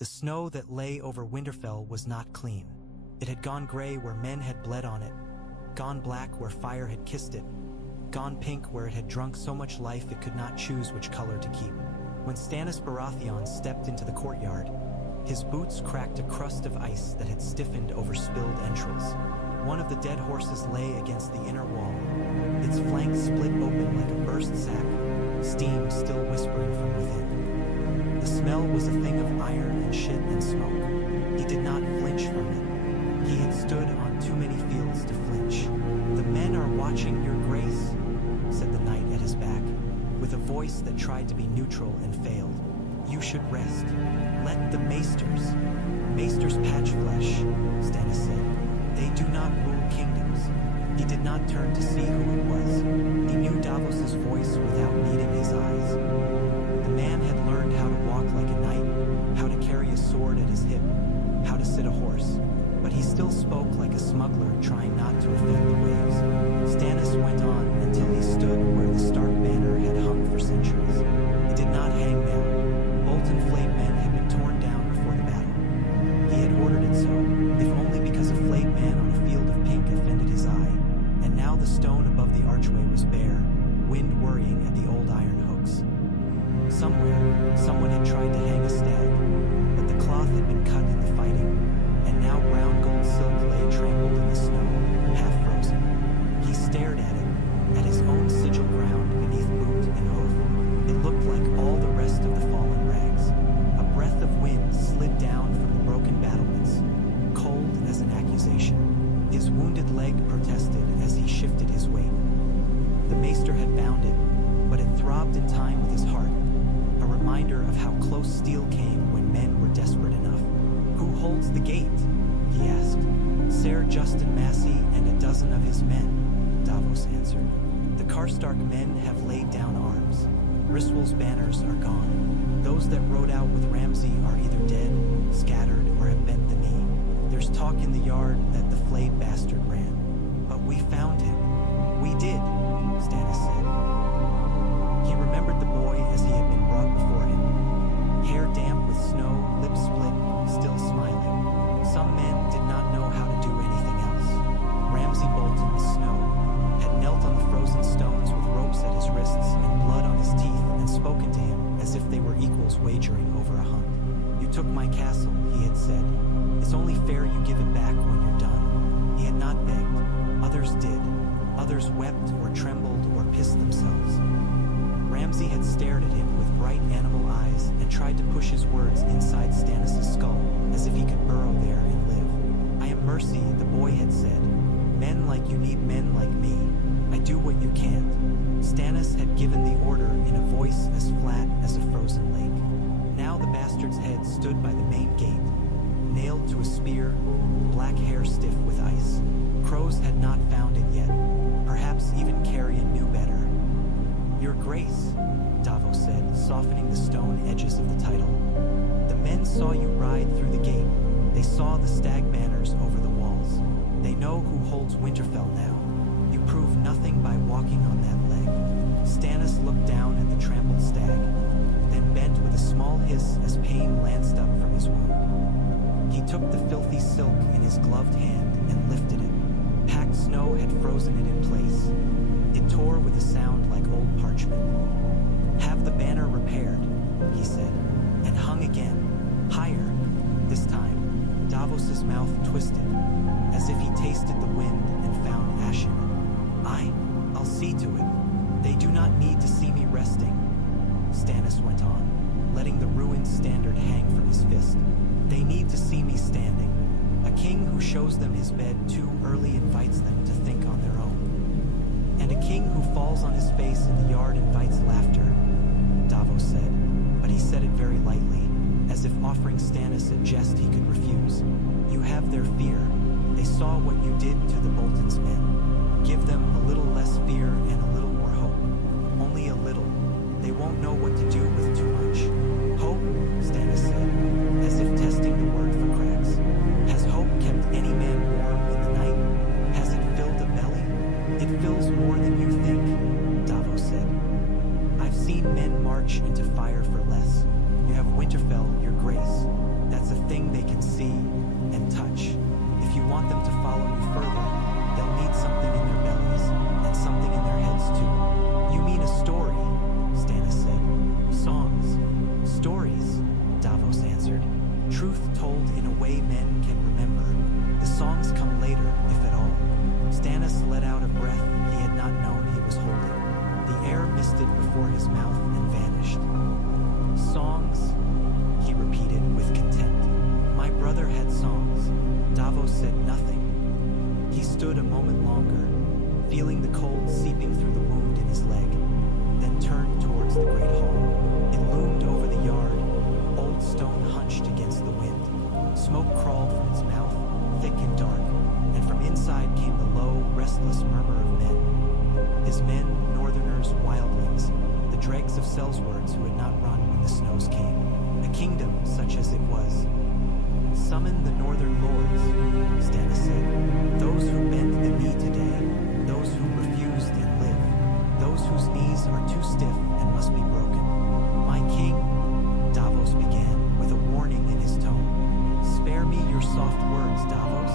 The snow that lay over Winterfell was not clean. It had gone gray where men had bled on it, gone black where fire had kissed it, gone pink where it had drunk so much life it could not choose which color to keep. When Stannis Baratheon stepped into the courtyard, his boots cracked a crust of ice that had stiffened over spilled entrails. One of the dead horses lay against the inner wall, its flanks split open like a burst sack, steam still whispering from within. The smell was a thing of iron and shit and smoke. He did not flinch from it. He had stood on too many fields to flinch. "The men are watching, your grace," said the knight at his back, with a voice that tried to be neutral and failed. "You should rest. Let the maesters patch flesh," Stannis said. "They do not rule kingdoms." He did not turn to see who it was. He knew Davos's voice without needing his eyes. The man had learned how to walk like a knight, how to carry a sword at his hip, how to sit a horse, but he still spoke like a smuggler trying not to offend the waves. Stannis went on until he stood where the Stark banner had hung for centuries. It did not hang now. Bolton flayed men had been torn down before the battle. He had ordered it so, if only because a flayed man on a field of pink offended his eye. And now the stone above the archway was bare, wind worrying at the old iron hooks. Somewhere, someone had tried to hang a stag, but the cloth had been cut in the fighting, and now brown gold silk lay trampled in the snow, half frozen. He stared at it, at his own sigil ground beneath boot and hoof. It looked like all the rest of the fallen rags. A breath of wind slid down from the broken battlements, cold as an accusation. His wounded leg protested as he shifted his weight. The maester had bound it, but it throbbed in time with his heart, a reminder of how close steel came when men were desperate enough. "Who holds the gate?" he asked. "Ser Justin Massey and a dozen of his men," Davos answered. "The Karstark men have laid down arms. Ryswell's banners are gone. Those that rode out with Ramsay are either dead, scattered, or have bent the knee. There's talk in the yard that the flayed bastard ran. But we found him." "We did," Stannis said. He remembered the boy as he had been brought before him. Hair damp with snow, lips split, still smiling. Some men did not know how to do anything else. Ramsay Bolton, Snow, had knelt on the frozen stones with ropes at his wrists and blood on his teeth and spoken to him as if they were equals wagering over a hunt. "You took my castle," he had said. "It's only fair you give it back when you're done." He had not begged. Others did. Others wept or trembled or pissed themselves. Ramsay had stared at him with bright animal eyes and tried to push his words inside Stannis' skull as if he could burrow there and live. "I am mercy," the boy had said. "Men like you need men like me. I do what you can't." Stannis had given the order in a voice as flat as a frozen lake. Now the bastard's head stood by the main gate, nailed to a spear, black hair stiff with ice. Crows had not found it yet. Perhaps even Carrion knew better. "Your Grace," Davos said, softening the stone edges of the title. "The men saw you ride through the gate. They saw the stag banners over the walls. They know who holds Winterfell now. You prove nothing by walking on that leg." Stannis looked down at the trampled stag, then bent with a small hiss as pain lanced up from his wound. He took the filthy silk in his gloved hand and lifted it. Packed snow had frozen it in place. It tore with a sound like old parchment. "Have the banner repaired," he said, and hung again, higher. This time, Davos's mouth twisted, as if he tasted the wind and found ash in it. I'll see to it. They do not need to see me resting," Stannis went on, letting the ruined standard hang from his fist. "They need to see me standing. A king who shows them his bed too early invites them to think on their own. And a king who falls on his face in the yard invites laughter," Davos said, but he said it very lightly, as if offering Stannis a jest he could refuse. "You have their fear. They saw what you did to the Bolton's men. Give them a little less fear and a little more hope. Only a little. They won't know what to do with too much." "Hope," Stannis said, as if testing the word for cracks. "Has hope kept any man warm in the night? Has it filled a belly? It fills more than you think," Davos said. "I've seen men march into fire for less. You have Winterfell, your grace. Truth told in a way men can remember. The songs come later, if at all. Stannis let out a breath he had not known he was holding. The air misted before his mouth and vanished. Songs, he repeated with contempt. My brother had songs. Davos said nothing. He stood a moment longer, feeling the cold seeping through the wound in his leg, then turned towards the great hall. It loomed over the yard, old stone hunched against the wind. Smoke crawled from its mouth, thick and dark, and from inside came the low, restless murmur of men. His men, northerners, wildlings, the dregs of Sellswords who had not run when the snows came. A kingdom such as it was. Summon the northern lords, Stannis said. Those who bend the knee today, those who refused and live, those whose knees are too stiff and must be broken. My king, Davos began, with a warning in his tone. Spare me your soft words, Davos,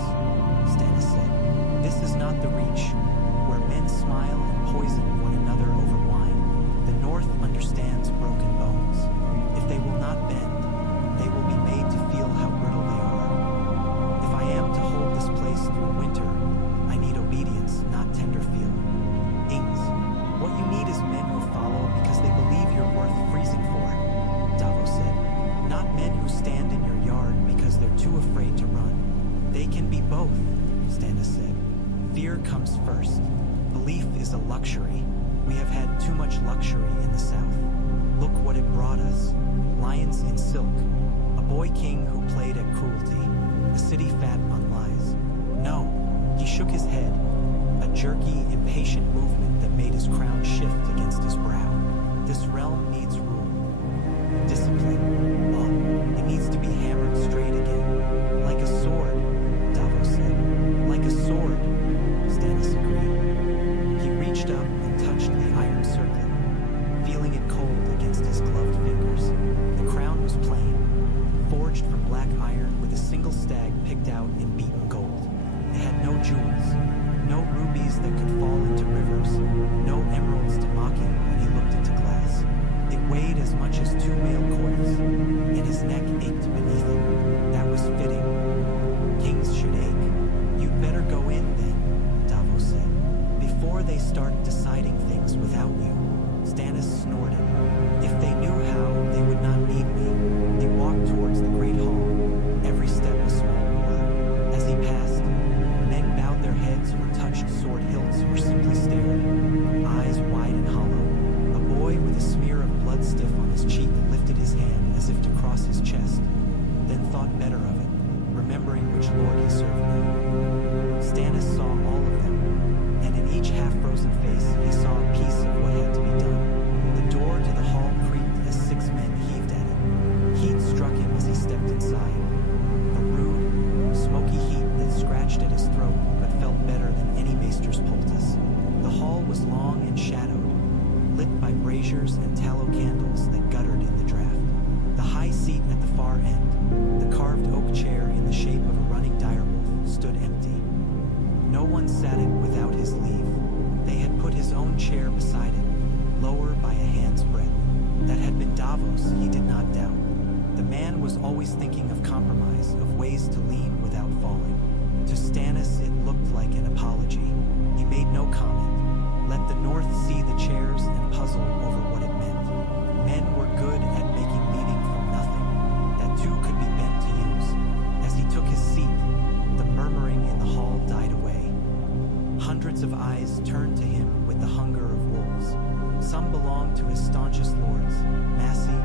Stannis said. This is not the Reach, where men smile and poison one another over wine. The North understands broken bones. If they will not bend, they will be made to feel how brittle they are. If I am to hold this place through winter, I need obedience, not tender feel. Ings, what you need is men who follow because they believe you're worth freezing for, Davos said. Not men who stand in your yard because they're too afraid to run. They can be both, Stannis said. Fear comes first. Belief is a luxury. We have had too much luxury in the South. Look what it brought us. Lions in silk. A boy king who played at cruelty. A city fat on lies. No, he shook his head. A jerky, impatient movement that made his crown shift against his brow. This realm needs rule. Discipline. Oh, it needs to be hammered straight again. Like a sword, Davos said. Like a sword, Stannis agreed. He reached up and touched the iron circlet, feeling it cold against his gloved fingers. The crown was plain, forged from black iron with a single stag picked out in beaten gold. It had no jewels, no rubies that could fall into rivers, no emeralds to mock him when he looked into glass. It weighed as much as 2 mail coils, and his neck ached beneath it. That was fitting. Kings should ache. You'd better go in then, Davos said, before they start deciding things without you. Stannis snorted. If they knew how, they would not need me. He walked towards the great hall, every step a small war. As he passed, men bowed their heads or touched sword hilts or simply stared, eyes wide and hollow. A boy with a smear of blood stiff on his cheek lifted his hand as if to cross his chest, then thought better of it, remembering which lord he served now. Stannis saw all of them, and in each half-frozen face he saw a piece of what had to be done. The door to the hall creaked as 6 men heaved at it. Heat struck him as he stepped inside. A rude, smoky heat that scratched at his throat but felt better than any maester's poultice. The hall was long and shadowed, lit by braziers and tallow candles that guttered in the draft. The high seat at the far end, the carved oak chair in the shape of a running direwolf, stood empty. No one sat it without his leave. They had put his own chair beside it, lower by a hand's breadth. That had been Davos, he did not doubt. The man was always thinking of compromise, of ways to lean without falling. To Stannis, it looked like an apology. He made no comment. Let the North see the chairs and puzzle over what it meant. Men were good at making meaning from nothing. That too could be bent to use. As he took his seat, the murmuring in the hall died away. Hundreds of eyes turned to him with the hunger of wolves. Some belonged to his staunchest lords, Massey,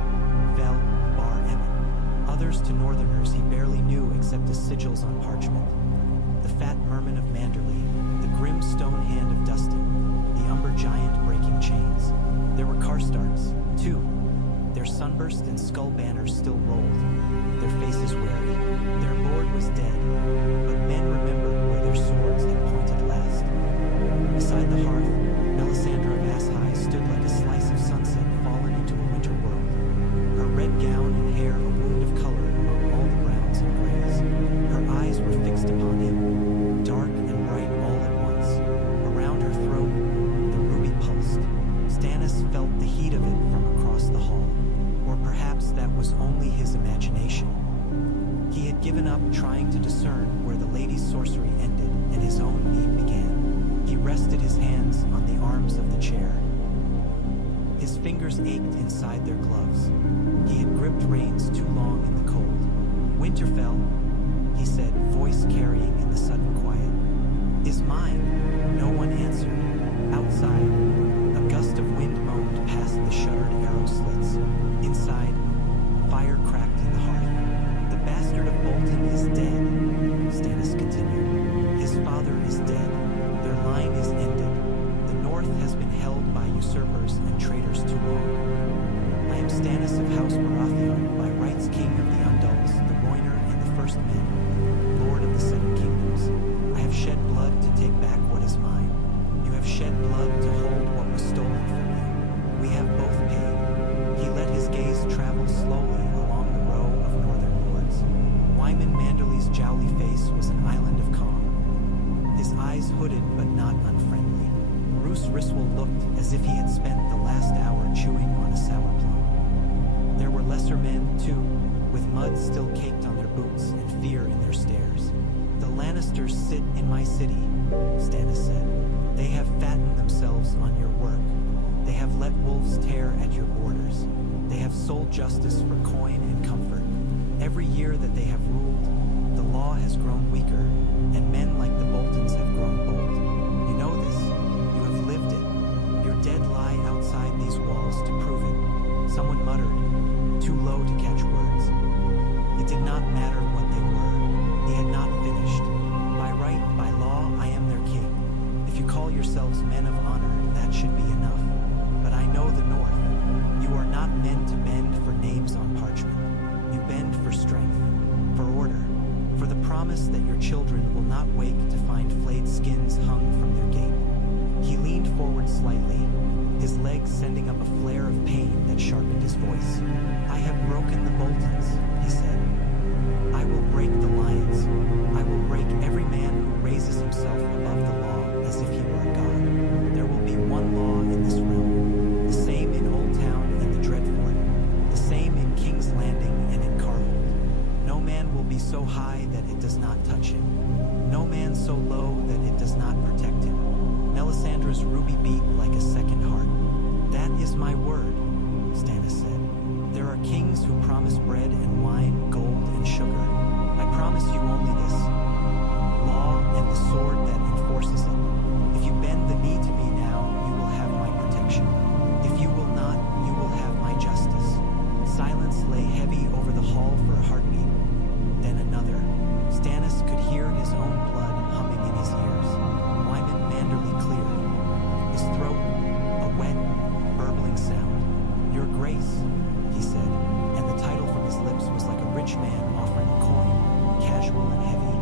Vel, Bar Emmon. Others to northerners he barely knew except as sigils on parchment. The fat merman of Manderley, the grim stone hand of Dustin, the umber giant breaking chains. There were Karstarks, too. Their sunburst and skull banners still rolled, their faces wary. Their lord was dead, but men remembered where their swords had pointed last. Beside the hearth, Melisandre of Asshai stood like a slice of sunset fallen into a winter world. Her red gown and hair a wound of color among all the browns and grays. Her eyes were fixed upon him, dark and bright all at once. Around her throat, the ruby pulsed. Stannis felt the heat of it from across the hall. Or perhaps that was only his imagination. given up trying to discern where the lady's sorcery ended and his own need began. He rested his hands on the arms of the chair. His fingers ached inside their gloves. He had gripped reins too long in the cold. "Winterfell," he said, voice carrying in the sudden quiet, "is mine." No one answered. Outside, a gust of wind moaned past the shuttered arrow slits. Inside, fire cracked in the hearth. "The bastard of Bolton is dead," Stannis continued. "His father is dead. Their line is ended. The North has been held by usurpers and traitors too long. I am Stannis of House Baratheon, by rights king of the Undulls, the Royner, and the First Men, Lord of the Seven Kingdoms. I have shed blood to take back what is mine. You have shed blood to hold what was stolen from you. We have both paid." He let his gaze travel slowly along the row of northern lords. Wyman Manderly's jowly face was an island of calm, his eyes hooded but not unfriendly. Roose Risswell looked as if he had spent the last hour chewing on a sour plum. There were lesser men, too, with mud still caked on their boots and fear in their stares. "The Lannisters sit in my city," Stannis said. "They have fattened themselves on your work. They have let wolves tear at your borders. They have sold justice for coin and comfort. Every year that they have ruled, the law has grown weaker, and men like the Boltons have grown bold. You know this. You have lived it. Your dead lie outside these walls to prove it." Someone muttered, too low to catch words. It did not matter what they were. He had not finished. "By right, by law, I am their king. If you call yourselves men of honor, that should be enough. But I know the North. You are not men to bend for names on parchment. You bend for strength, for order, for the promise that your children will not wake to find flayed skins hung from their gate." He leaned forward slightly, his legs sending up a flare of pain that sharpened his voice. "I have broken the Boltons," he said. "I will break the lions. I will break every man who raises himself above the law as if he were a god. There will be one law in this realm, the same in Old Town and the Dreadfort, the same in King's Landing and in Carhold. No man will be so high that it does not touch him, no man so low that it does not protect him." Melisandre's ruby beat like a second heart. "That is my word," Stannis said. "There are kings who promise bread and wine, gold and sugar. I promise you only this: law and the sword that enforces it. If you bend the knee to me now, you will have my protection. If you will not, you will have my justice." Silence lay heavy over the hall for a heartbeat. Then another. Stannis could hear his own blood humming in his ears. Wyman Manderly cleared. His throat, a wet, burbling sound. "Your Grace," he said, and the title from his lips was like a rich man offering a coin, casual and heavy.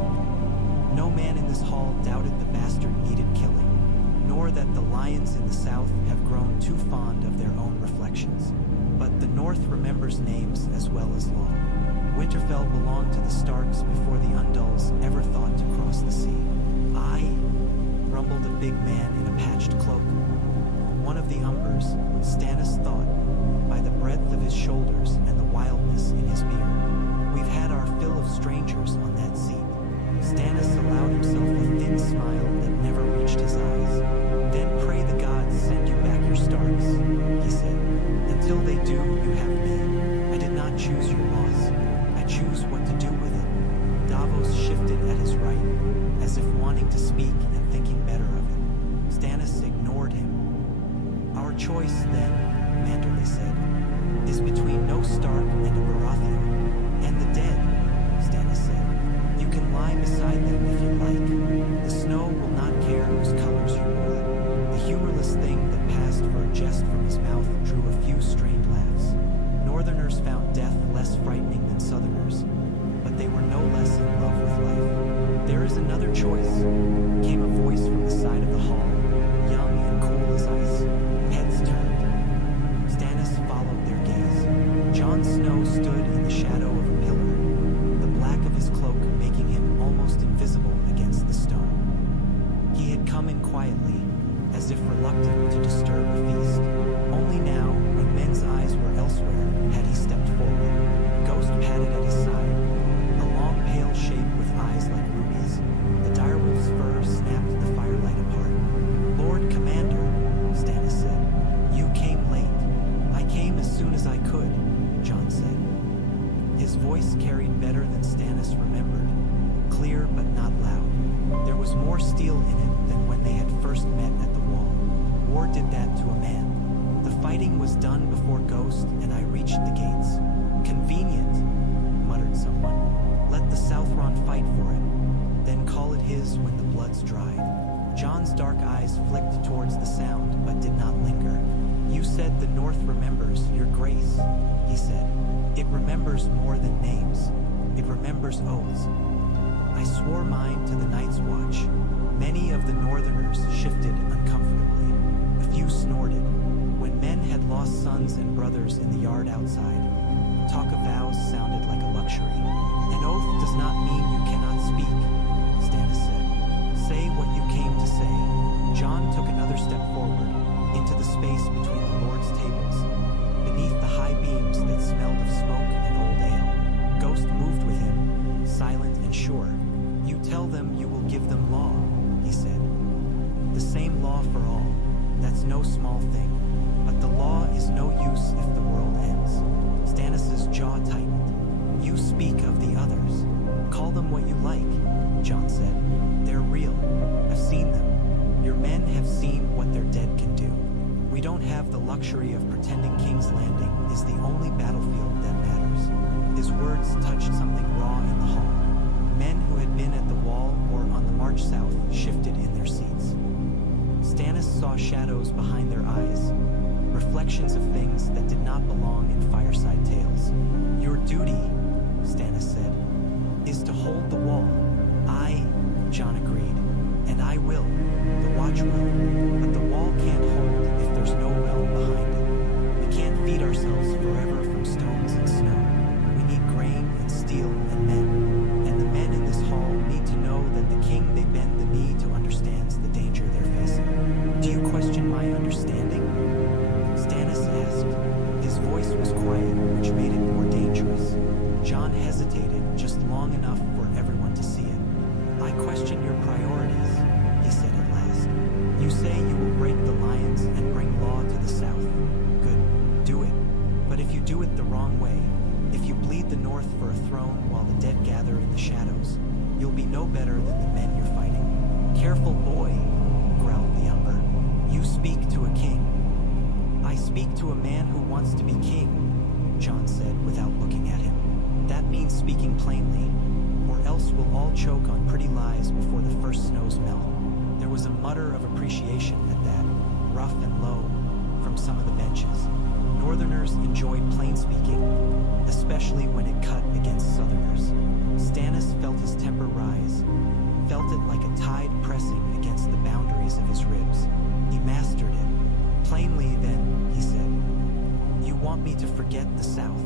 No man in this hall doubted the bastard needed killing, nor that the lions in the South have grown too fond of their own reflections. But the North remembers names as well as law. Winterfell belonged to the Starks before the Undulls ever thought to cross the sea. "I?" rumbled a big man in a patched cloak. One of the Umbers, Stannis thought, by the breadth of his shoulders and the wildness in his beard. "We've had our fill of strangers on that seat." Stannis allowed himself a thin smile that never reached his eyes. "Then pray the gods send you back your Starks," he said. "Until they do, you have me. I did not choose your loss. I choose what to do with it." Davos shifted at his right, as if wanting to speak and thinking better of it. Stannis ignored him. "Our choice, then," Manderly said, "is between no Stark and a Baratheon. And the dead," Stannis said. "You can lie beside them if you like. The snow will not care whose colors you wore." The humorless thing that passed for a jest from his mouth drew a few strained laughs. Northerners found death less frightening than Southerners, but they were no less in love with life. "There is another choice," came a voice from the side of the hall, young and cool as ice. Heads turned. Stannis followed their gaze. Jon Snow stood in the shadow of a pillar, the black of his cloak making him almost invisible against the stone. He had come in quietly, as if reluctant to disturb a feast. Only now, when men's eyes were elsewhere, had he stepped forward. Ghost padded at his side. A long pale better than Stannis remembered, clear but not loud. There was more steel in it than when they had first met at the wall. War did that to a man. The fighting was done before Ghost and I reached the gates. Convenient, muttered someone. Let the Southron fight for it, then call it his when the blood's dried. Jon's dark eyes flicked towards the sound, but did not linger. You said the North remembers, your grace, he said. It remembers more than names. It remembers oaths. I swore mine to the Night's Watch. Many of the Northerners shifted uncomfortably. A few snorted. When men had lost sons and brothers in the yard outside, talk of vows sounded like a luxury. An oath does not mean you cannot speak, Stannis said. Say what you came to say. Jon took another step forward, into the space between the Lord's tables, beneath the high beams that smelled of smoke and old ale. Ghost moved with him, silent and sure. You tell them you will give them law, he said. The same law for all. That's no small thing. But the law is no use if the world ends. Stannis' jaw tightened. You speak of the others. Call them what you like, Jon said. They're real. I've seen them. Your men have seen what their dead can do. We don't have the luxury of pretending King's Landing is the only battlefield that matters. His words touched something raw in the hall. Men who had been at the wall or on the march south shifted in their seats. Stannis saw shadows behind their eyes, reflections of things that did not belong in fireside tales. Your duty, Stannis said, is to hold the wall. Jon agreed. And I will. The Watch will. But the wall can't hold if there's no realm behind it. We can't feed ourselves forever from stones and snow. We need grain and steel and men. And the men in this hall need to know that the king they bend the knee to understands the danger they're facing. Do you question my understanding? Stannis asked. His voice was quiet, which made it more dangerous. Jon hesitated just long enough for everyone to see it. I question your priorities, he said at last. You say you will break the lions and bring law to the south. Good, do it. But if you do it the wrong way, if you bleed the north for a throne while the dead gather in the shadows, you'll be no better than the men you're fighting. Careful boy, growled the younger. You speak to a king. I speak to a man who wants to be king, Jon said without looking at him. That means speaking plainly, or else we'll all choke on pretty lies before the first snows melt. There was a mutter of appreciation at that, rough and low, from some of the benches. Northerners enjoyed plain speaking, especially when it cut against Southerners. Stannis felt his temper rise, felt it like a tide pressing against the boundaries of his ribs. He mastered it. Plainly then, he said, you want me to forget the South,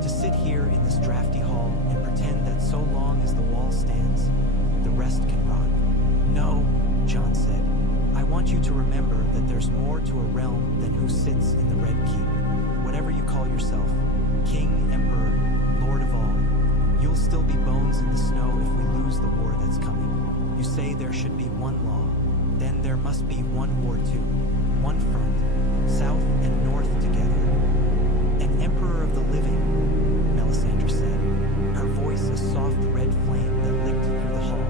to sit here in this drafty hall and pretend that so long as the wall stands, the rest can rot. No, Jon said. I want you to remember that there's more to a realm than who sits in the Red Keep. Whatever you call yourself, king, emperor, lord of all, you'll still be bones in the snow if we lose the war that's coming. You say there should be one law, then there must be one war too. One front, south and north together. An emperor of the living, Melisandre said, her voice a soft red flame that licked through the hall,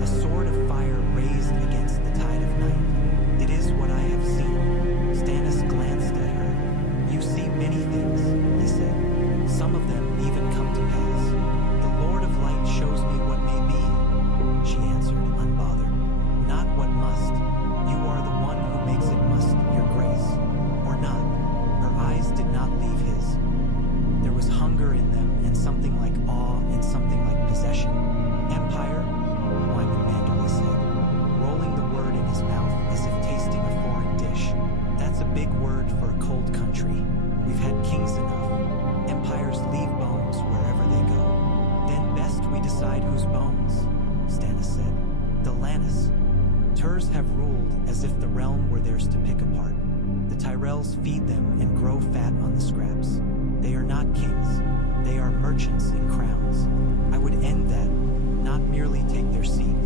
a sword of fire raised against the tide of night. It is what I have seen. Stannis glanced at her. You see many things, he said. Some of them even come to pass. The Lord of Light shows me what may be, she answered, unbothered. Not what must. You are the one who makes it must, your grace. Or not. Her eyes did not leave his. There was hunger in them, and something like awe, and something like possession. Empire? Wyman Manderley said, rolling the word in his mouth as if tasting a foreign dish. That's a big word for a cold country. We've had kings enough. Empires leave bones wherever they go. Then best we decide whose bones, Stannis said. The Lannis. Turs have ruled as if the realm were theirs to pick apart. The Tyrells feed them and grow fat on the scraps. They are not kings. They are merchants in crowns. I would end that, not merely take their seat.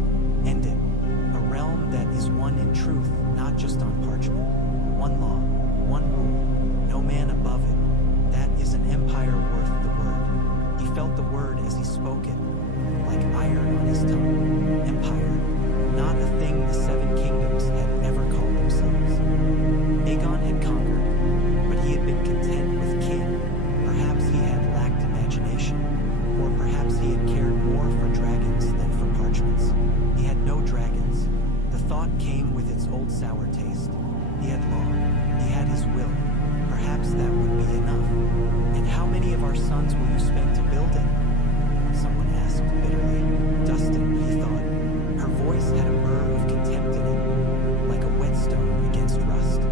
End it. A realm that is one in truth, not just on parchment. One law, one rule, no man above it. That is an empire worth the word. He felt the word as he spoke fire on his tongue. Empire, not a thing the Seven Kingdoms had ever called themselves. Aegon had conquered, but he had been content with king. Perhaps he had lacked imagination, or perhaps he had cared more for dragons than for parchments. He had no dragons. The thought came with its old sour taste. He had law. He had his will. Perhaps that would be enough. And how many of our sons will you spend to build it? Someone asked bitterly. Dustin, he thought. Her voice had a murr of contempt in it, like a whetstone against rust.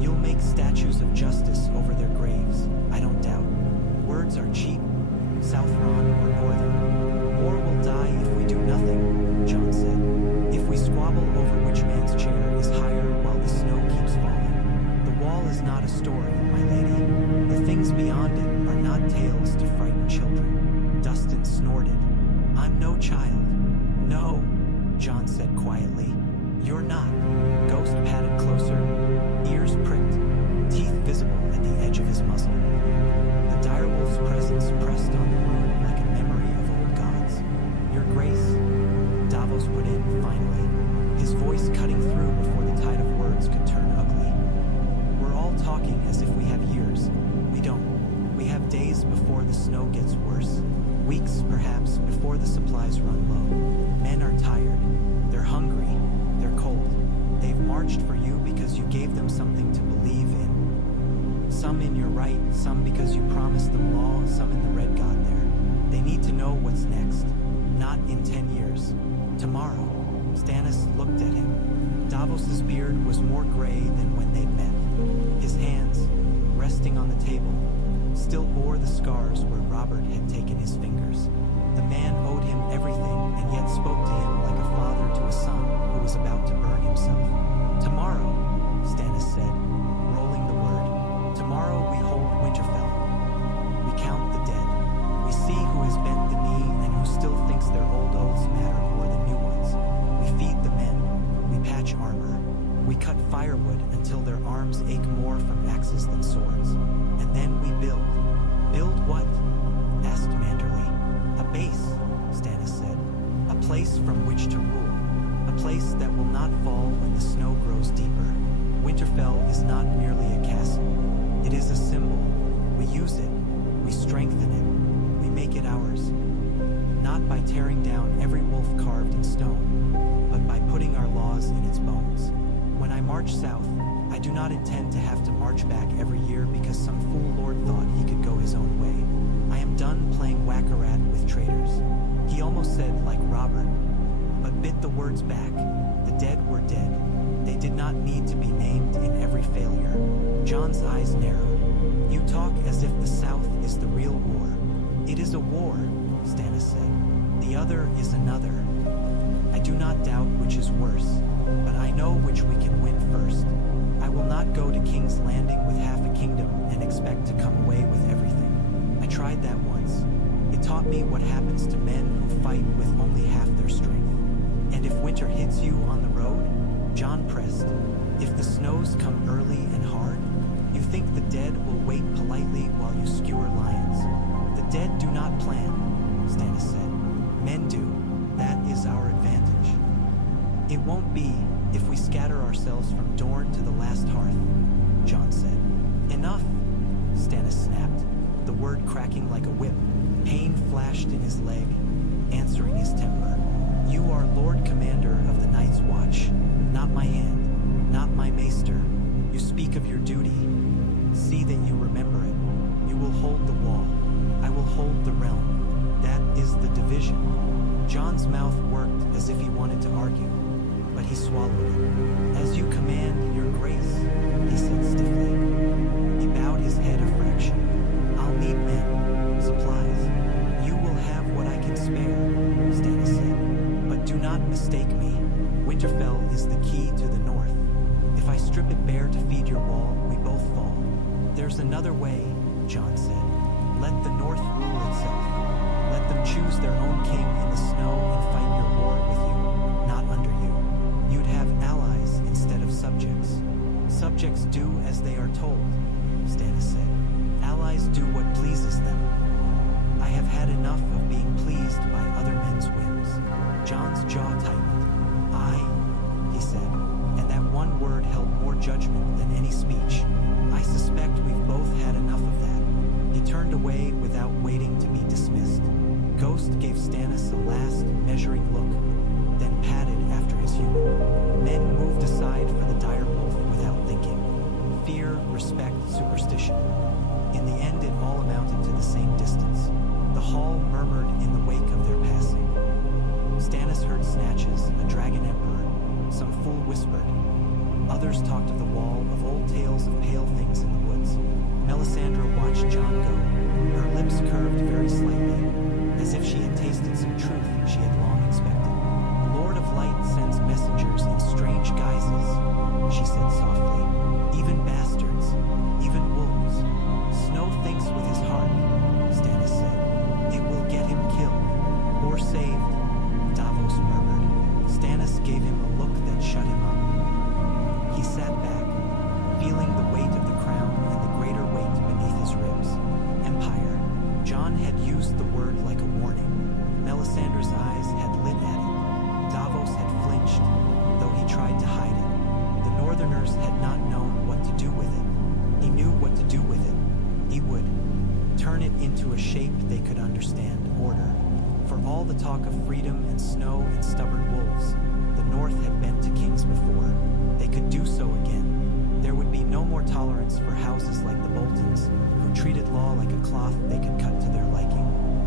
You'll make statues of justice over their graves, I don't doubt. Words are cheap, Southron or Northern. War will die if we do nothing, Jon said. If we squabble over which man's chair is higher while the snow keeps falling. The wall is not a story, my lady. The things beyond it are not tales to frighten children. Dustin snorted. I'm no child. No, Jon said quietly. You're not. Ghost padded closer, ears pricked, teeth visible at the edge of his muzzle. The direwolf's presence pressed on the room like a memory of old gods. Your Grace, Davos put in finally, his voice cutting through before the tide of words could turn ugly. We're all talking as if we have years. We don't. We have days before the snow gets worse. Weeks, perhaps, before the supplies run low. Men are tired. They're hungry. They're cold. They've marched for you because you gave them something to believe in. Some in your right, some because you promised them law, some in the red god there. They need to know what's next. Not in 10 years. Tomorrow. Stannis looked at him. Davos's beard was more gray than when they'd met. His hands, resting on the table, still bore the scars where Robert had taken his fingers. The man owed him everything and yet spoke to him like a father to a son who was about to burn himself. Tomorrow, Stannis said, rolling the word. Tomorrow we hold Winterfell. We count the dead. We see who has bent the knee and who still thinks their old oaths matter more than new ones. We feed the men. We patch armor. We cut firewood until their arms ache more from axes than swords. And then we build. Build what? Asked Manderley. A base, Stannis said. A place from which to rule. A place that will not fall when the snow grows deeper. Winterfell is not merely a castle. It is a symbol. We use it. We strengthen it. We make it ours. Not by tearing down every wolf carved in stone, but by putting our laws in its bones. When I march south, I do not intend to have to march back every year because some fool lord thought he could go his own way. I am done playing whack-a-rat with traitors. He almost said like Robert, but bit the words back. The dead were dead. They did not need to be named in every failure. Jon's eyes narrowed. You talk as if the South is the real war. It is a war, Stannis said. The other is another. I do not doubt which is worse, but I know which we can win first. I will not go to King's Landing with half a kingdom and expect to come away with everything. I tried that once. It taught me what happens to men who fight with only half their strength. And if winter hits you on the road, Jon pressed, if the snows come early and hard, you think the dead will wait politely while you skewer lions. The dead do not plan, Stannis said. Men do. That is our advantage. It won't be if we scatter ourselves from Dorne to the last hearth, Jon said. Enough, Stannis snapped, the word cracking like a whip. Pain flashed in his leg, answering his temper. You are Lord Commander of the Night's Watch, not my hand, not my maester. You speak of your duty. See that you remember it. You will hold the wall. I will hold the realm. That is the division. Jon's mouth worked as if he wanted to argue, but he swallowed it. As you command, your grace, he said stiffly. He bowed his head a fraction. I'll need men, supplies. You will have what I can spare, Stannis said. But do not mistake me. Winterfell is the key to the north. If I strip it bare to feed your wall, we both fall. There's another way, Jon said. Let the north rule itself. Let them choose their own king in the snow and fight your war with you, not under you. You'd have allies instead of subjects. Subjects do as they are told, Stannis said. Allies do what pleases them. I have had enough of being pleased by other men's whims. Stannis a last, measuring look, then padded after his human. Men moved aside for the dire wolf without thinking. Fear, respect, superstition. In the end, it all amounted to the same distance. The hall murmured in the wake of their passing. Stannis heard snatches, a dragon emperor. Some fool whispered. Others talked of the wall, of old tales of pale things in the woods. Melisandre watched Jon go. Her lips curved very slightly, as if she had tasted some truth she had long expected. The Lord of Light sends messengers in strange guises, she said softly. Even bastards, even wolves. Snow thinks with his heart, Stannis said. It will get him killed, or saved, Davos murmured. Stannis gave him a look that shut him up. He sat back, feeling the weight of the crown and the greater weight beneath his ribs. Empire. Jon had used the word like a warning. Melisandre's eyes had lit at it. Davos had flinched, though he tried to hide it. The Northerners had not known what to do with it. He knew what to do with it. He would turn it into a shape they could understand, order. For all the talk of freedom and snow and stubborn wolves, the North had been to kings before. They could do so again. There would be no more tolerance for houses like the Boltons, who treated law like a cloth they could cut to their liking.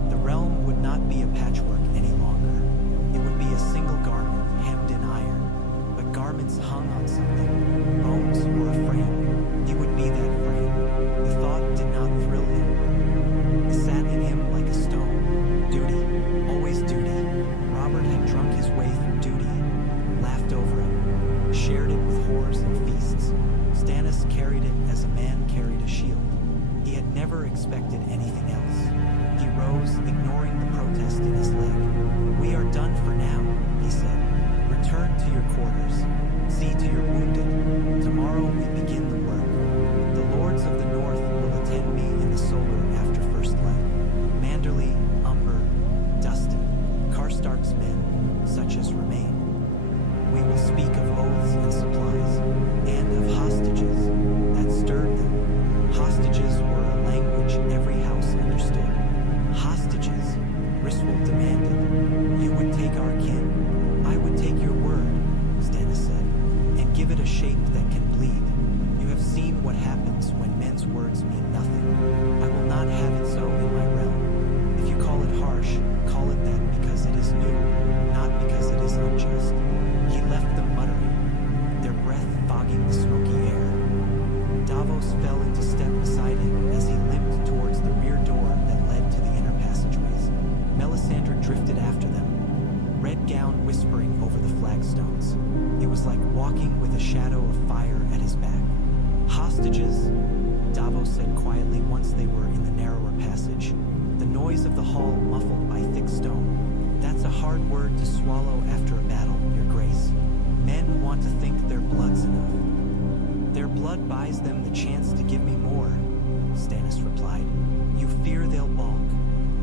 The realm would not be a patchwork any longer. It would be a single garment hemmed in iron, but garments hung on something, bones or a frame. He would be that frame. The thought did not thrill him. It sat in him like a stone. Duty, always duty. Robert had drunk his way through duty, laughed over it, shared it with whores and feasts. Stannis carried it as a man carried a shield. He had never expected anything else. He rose, ignoring the protest in his leg. "We are done for now," he said. "Return to your quarters. See to your wounded. Tomorrow we begin the work. The lords of the north will attend me in the solar after first light. Manderley, Umber, Dustin, Karstark's men, such as remain. We will speak of oaths and supplies, and of hostages that stirred them. Hostages were a language every house understood. Hostages, Ryswold demanded. You would take our kin. I would take your word, Stannis said, and give it a shape that can bleed. You have seen what happens when men's words mean nothing. I will not have it so in my realm. If you call it harsh, call it that because it is new, not because it is unjust." He left them muttering, their breath fogging the smoky air. Davos fell into step beside him as he limped towards the rear door that led to the inner passageways. Melisandre drifted after them, red gown whispering over the flagstones. It was like walking with a shadow of fire at his back. "Hostages," Davos said quietly once they were in the narrower passage, the noise of the hall muffled by thick stone. "That's a hard word to swallow after a battle, Your Grace. Men want to think their blood's enough. Their blood buys them the chance to give me more," Stannis replied. "You fear they'll balk.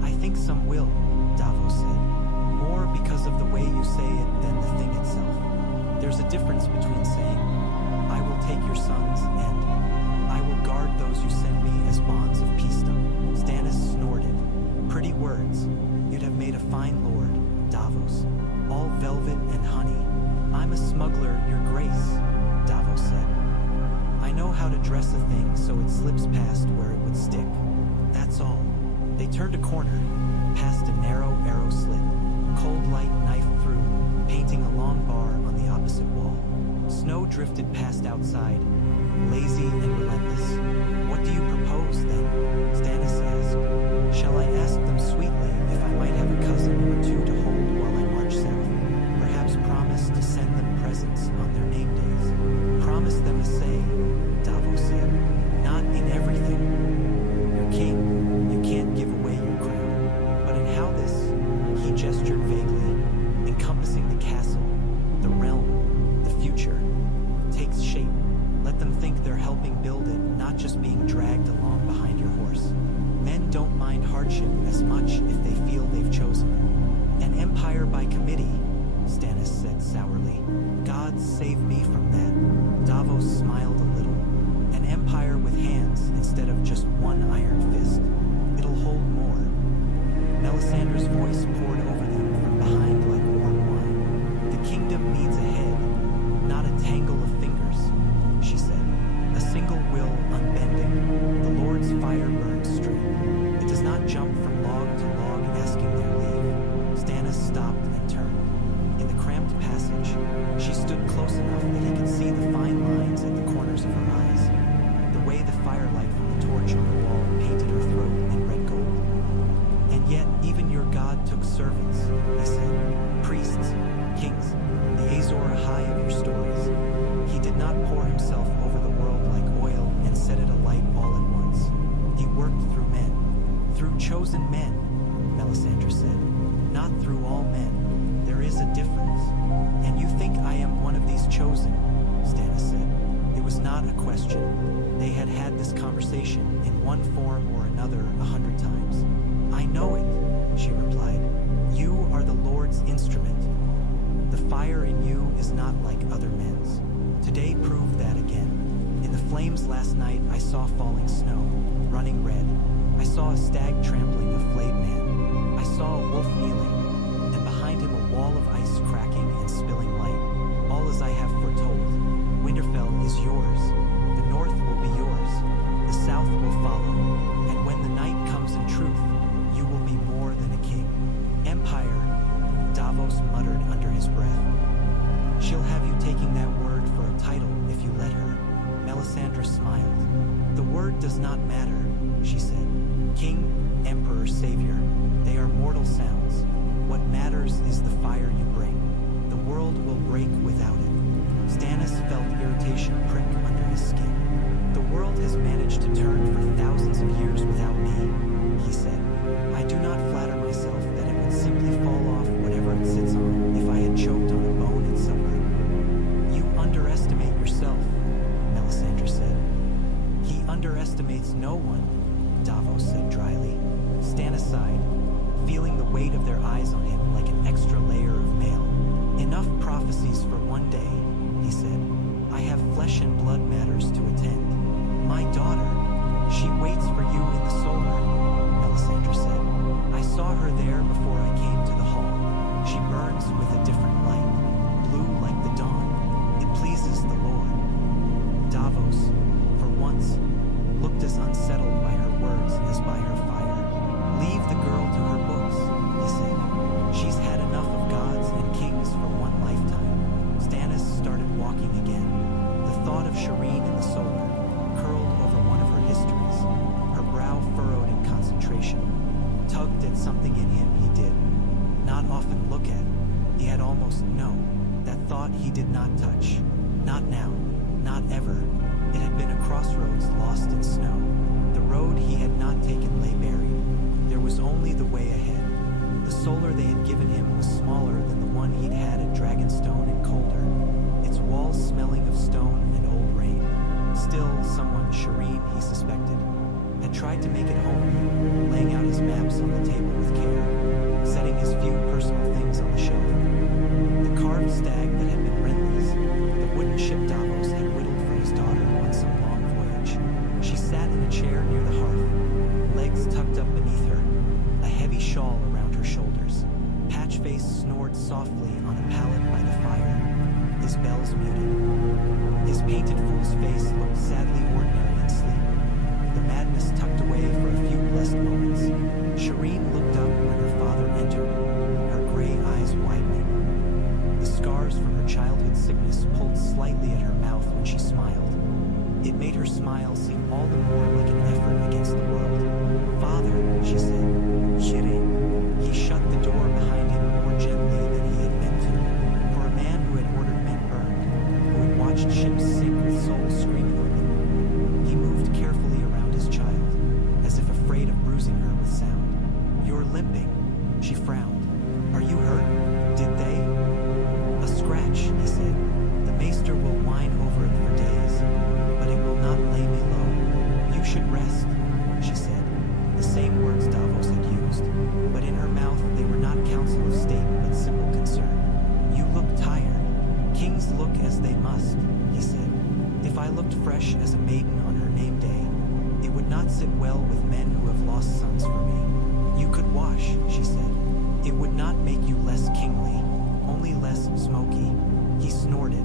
I think some will," Davos said. "More because of the way you say it than the thing itself. There's a difference between saying, 'I will take your sons,' and 'I will guard those you send me as bonds of peacedom.'" Stannis snorted. "Pretty words. You'd have made a fine lord, Davos. All velvet and honey. I'm a smuggler, Your Grace," Davos said. "I know how to dress a thing so it slips past where it would stick. That's all." They turned a corner, past a narrow arrow slit. Cold light knifed through, painting a long bar on the opposite wall. Snow drifted past outside, lazy and relentless. "What do you propose, then?" Stannis asked. "Shall I ask them sweetly if I might have a cousin or two to hold while I march south? Perhaps promise to send them presents on their name days?" "Promise them a say," Davos said. "Not in everything. You're king, you can't give away your crown. But in how this," he gestured vaguely, encompassing the castle, the realm, the future, "takes shape. Let them think they're helping build it, not just being dragged along behind your horse. Men don't mind hardship as much if they feel they've chosen it. An empire by committee," Stannis said sourly. "God save me from that." Davos smiled a little. "An empire with hands instead of just one iron fist. It'll hold more." Melisandre's voice poured over servants, he said, priests, kings, the Azor Ahai of your stories. He did not pour himself over the world like oil and set it alight all at once. He worked through men, through chosen men, Melisandre said, not through all men. There is a difference. And you think I am one of these chosen, Stannis said. It was not a question. They had had this conversation in one form or another 100 times. I know it, she replied. You are the Lord's instrument. The fire in you is not like other men's. Today proved that again. In the flames last night I saw falling snow, running red. I saw a stag trampling a flayed man. I saw a wolf kneeling, and behind him a wall of ice cracking and spilling light. All as I have foretold. Winterfell is yours. The north will be yours. The south will follow. And when the night comes in truth, you will be more than a king. Empire, Davos muttered under his breath. She'll have you taking that word for a title if you let her. Melisandre smiled. The word does not matter, she said. King, emperor, savior, they are mortal sounds. What matters is the fire you bring. The world will break without it. Stannis felt irritation prick under his skin. The world has managed to turn for thousands of years without me, he said. I do not flatter myself that it would simply fall off whatever it sits on if I had choked on a bone in summer. You underestimate yourself, Melisandre said. He underestimates no one, Davos said dryly. Stannis sighed, feeling the weight of their eyes on him like an extra layer of mail. Enough prophecies for one day, he said. I have flesh and blood matters to attend. My daughter, she waits for you in the solar, Melisandre said. I saw her there before I came to the hall. She burns with a different light, blue like the dawn. It pleases the Lord. Davos, for once, looked as unsettled by her words as by her fire. Leave the girl to her books, he said. She's had enough of gods and kings for one lifetime. Stannis started walking again. The thought of Shireen in the solar curled over one of her histories, her brow furrowed in concentration, tugged at something in him he did not often look at. He had almost known that thought he did not touch. Not now, not ever. It had been a crossroads lost in snow. The road he had not taken lay buried. There was only the way ahead. The solar they had given him was smaller than the one he'd had at Dragonstone and colder, its walls smelling of stone and old rain. Still, someone, Shireen, he suspected, had tried to make it home, laying out his maps on the table with care, setting his few personal things on the shelf. The carved stag that had been Renly's, the wooden ship Davos had whittled for his daughter on some long voyage. She sat in a chair near the hearth, legs tucked up beneath her, a heavy shawl around her shoulders. Patchface snored softly on a pallet by the fire, his bells muted. His painted fool's face looked sadly ordinary in sleep, the madness tucked away for a few blessed moments. Shireen looked up when her father entered, her gray eyes widening. The scars from her childhood sickness pulled slightly at her mouth when she smiled. It made her smile seem all the more like an effort against the world. Father, she said. Shireen. He shut the door behind him more gently than he had meant to. For a man who had ordered men burned, who had watched ships sink with souls screaming on them, he moved carefully around his child, as if afraid of bruising her with sound. You're limping, she frowned. Are you hurt? Did they? A scratch, he said. The maester will whine over it for days, but it will not lay me low. You should rest, she said. The same words Davos had used, but in her mouth they were not counsel of state but simple concern. You look tired. Kings look as they must, he said. If I looked fresh as a maiden on her name day, it would not sit well with men who have lost sons for me. You could wash, she said. It would not make you less kingly, only less smoky. He snorted.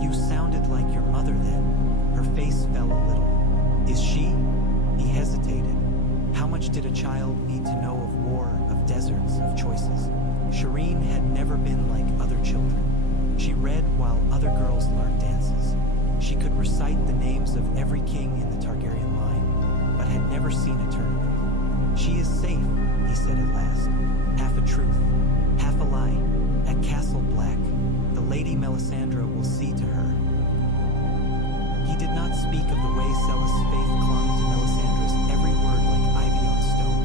You sounded like your mother then. Her face fell a little. Is she? He hesitated. How much did a child need to know of war, of deserts, of choices? Shireen had never been like other children. She read while other girls learned dances. She could recite the names of every king in the Targaryen line, but had never seen a tournament. She is safe, he said at last. Half a truth, half a lie. At Castle Black, the Lady Melisandre will see to her. He did not speak of the way Celis' faith clung to Melisandre's every word like ivy on stone,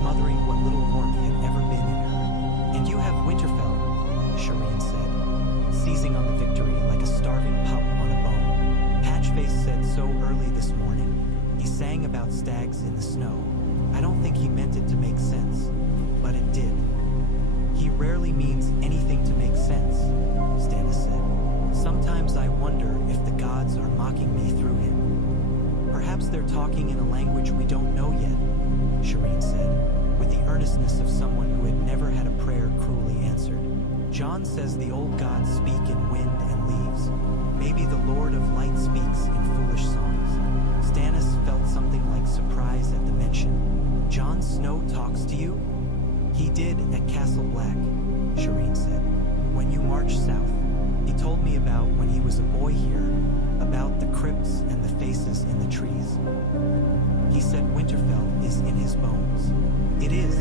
smothering what little warmth had ever been in her. And you have Winterfell, Shireen said, seizing on the victory like a starving pup on a bone. Patchface said so early this morning. He sang about stags in the snow. I don't think he meant it to make sense, but it did. He rarely means anything to make sense, Stannis said. Sometimes I wonder if the gods are mocking me through him. Perhaps they're talking in a language we don't know yet, Shireen said, with the earnestness of someone who had never had a prayer cruelly answered. Jon says the old gods speak in wind and leaves. Maybe the Lord of Light speaks in foolish songs. Stannis felt something like surprise at the mention. Jon Snow talks to you? He did at Castle Black, Shireen said. When you march south, he told me about when he was a boy here, about the crypts and the faces in the trees. He said Winterfell is in his bones. It is,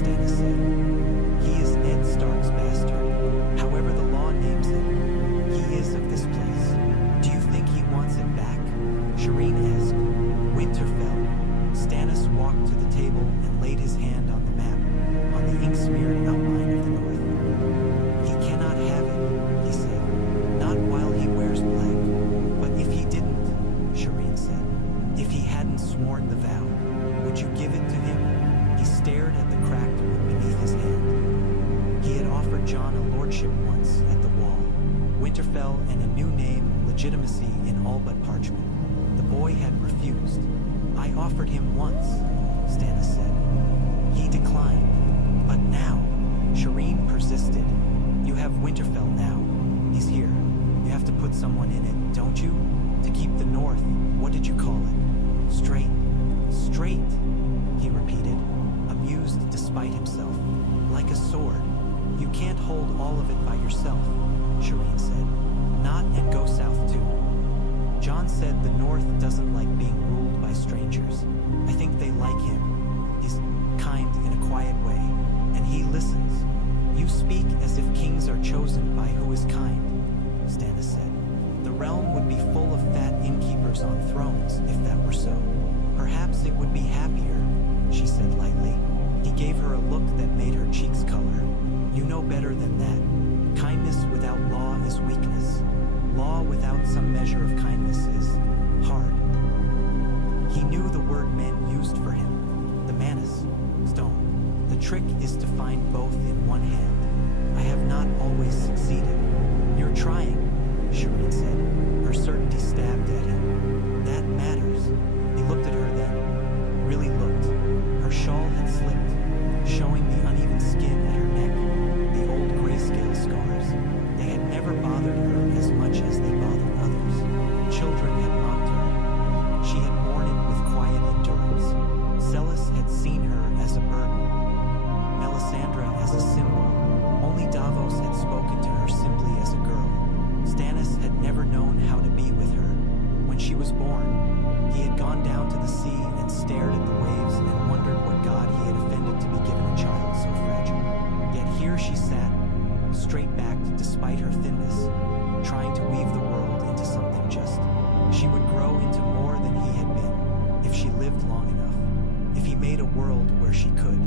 Stannis said. He is Ned Stark's bastard. However the law names him, he is of this place. Do you think he wants it back? Shireen asked. Winterfell. Stannis walked to the table and laid his hand on the map, on the ink-smeared outline of the north. He cannot have it, he said. Not while he wears black. But if he didn't, Shireen said, if he hadn't sworn the vow, would you give it to him? He stared at the cracked wood beneath his hand. He had offered Jon a lordship once at the wall, Winterfell and a new name, legitimacy in all but parchment. The boy had refused. I offered him once, Stannis said. He declined. But now, Shireen persisted. You have Winterfell now. He's here. You have to put someone in it, don't you? To keep the north, what did you call it? Straight. Straight, he repeated, amused despite himself. Like a sword. You can't hold all of it by yourself, Shireen said. Not and go south too. Jon said the north doesn't like being ruled by strangers. I think they like him. He's kind in a quiet way, and he listens. You speak as if kings are chosen by who is kind, Stannis said. The realm would be full of fat innkeepers on thrones if that were so. Perhaps it would be happier, she said lightly. He gave her a look that made her cheeks color. You know better than that. Kindness without law is weakness. Law without some measure of kindness is hard. He knew the word men used for him. The manus, stone. The trick is to find both in one hand. I have not always succeeded. You're trying, Shireen said. Her certainty stabbed at him. That matters. He looked at her then. Really looked. Her shawl had slipped, showing the uneven skin at her neck, the old grayscale scars. They had never bothered her as much as they bothered others. Children had mocked her. She had borne it with quiet endurance. Celis had seen her as a burden, Melisandre as a symbol. Only Davos had spoken to her simply as a girl. Stannis had never known how to be with her. When she was born, he had gone down to the sea and stared at the waves and wondered what god he had offended to be given a child so fragile. Yet here she sat, straight-backed despite her thinness, trying to weave the world into something just. She would grow into more than he had been, if she lived long enough, if he made a world where she could.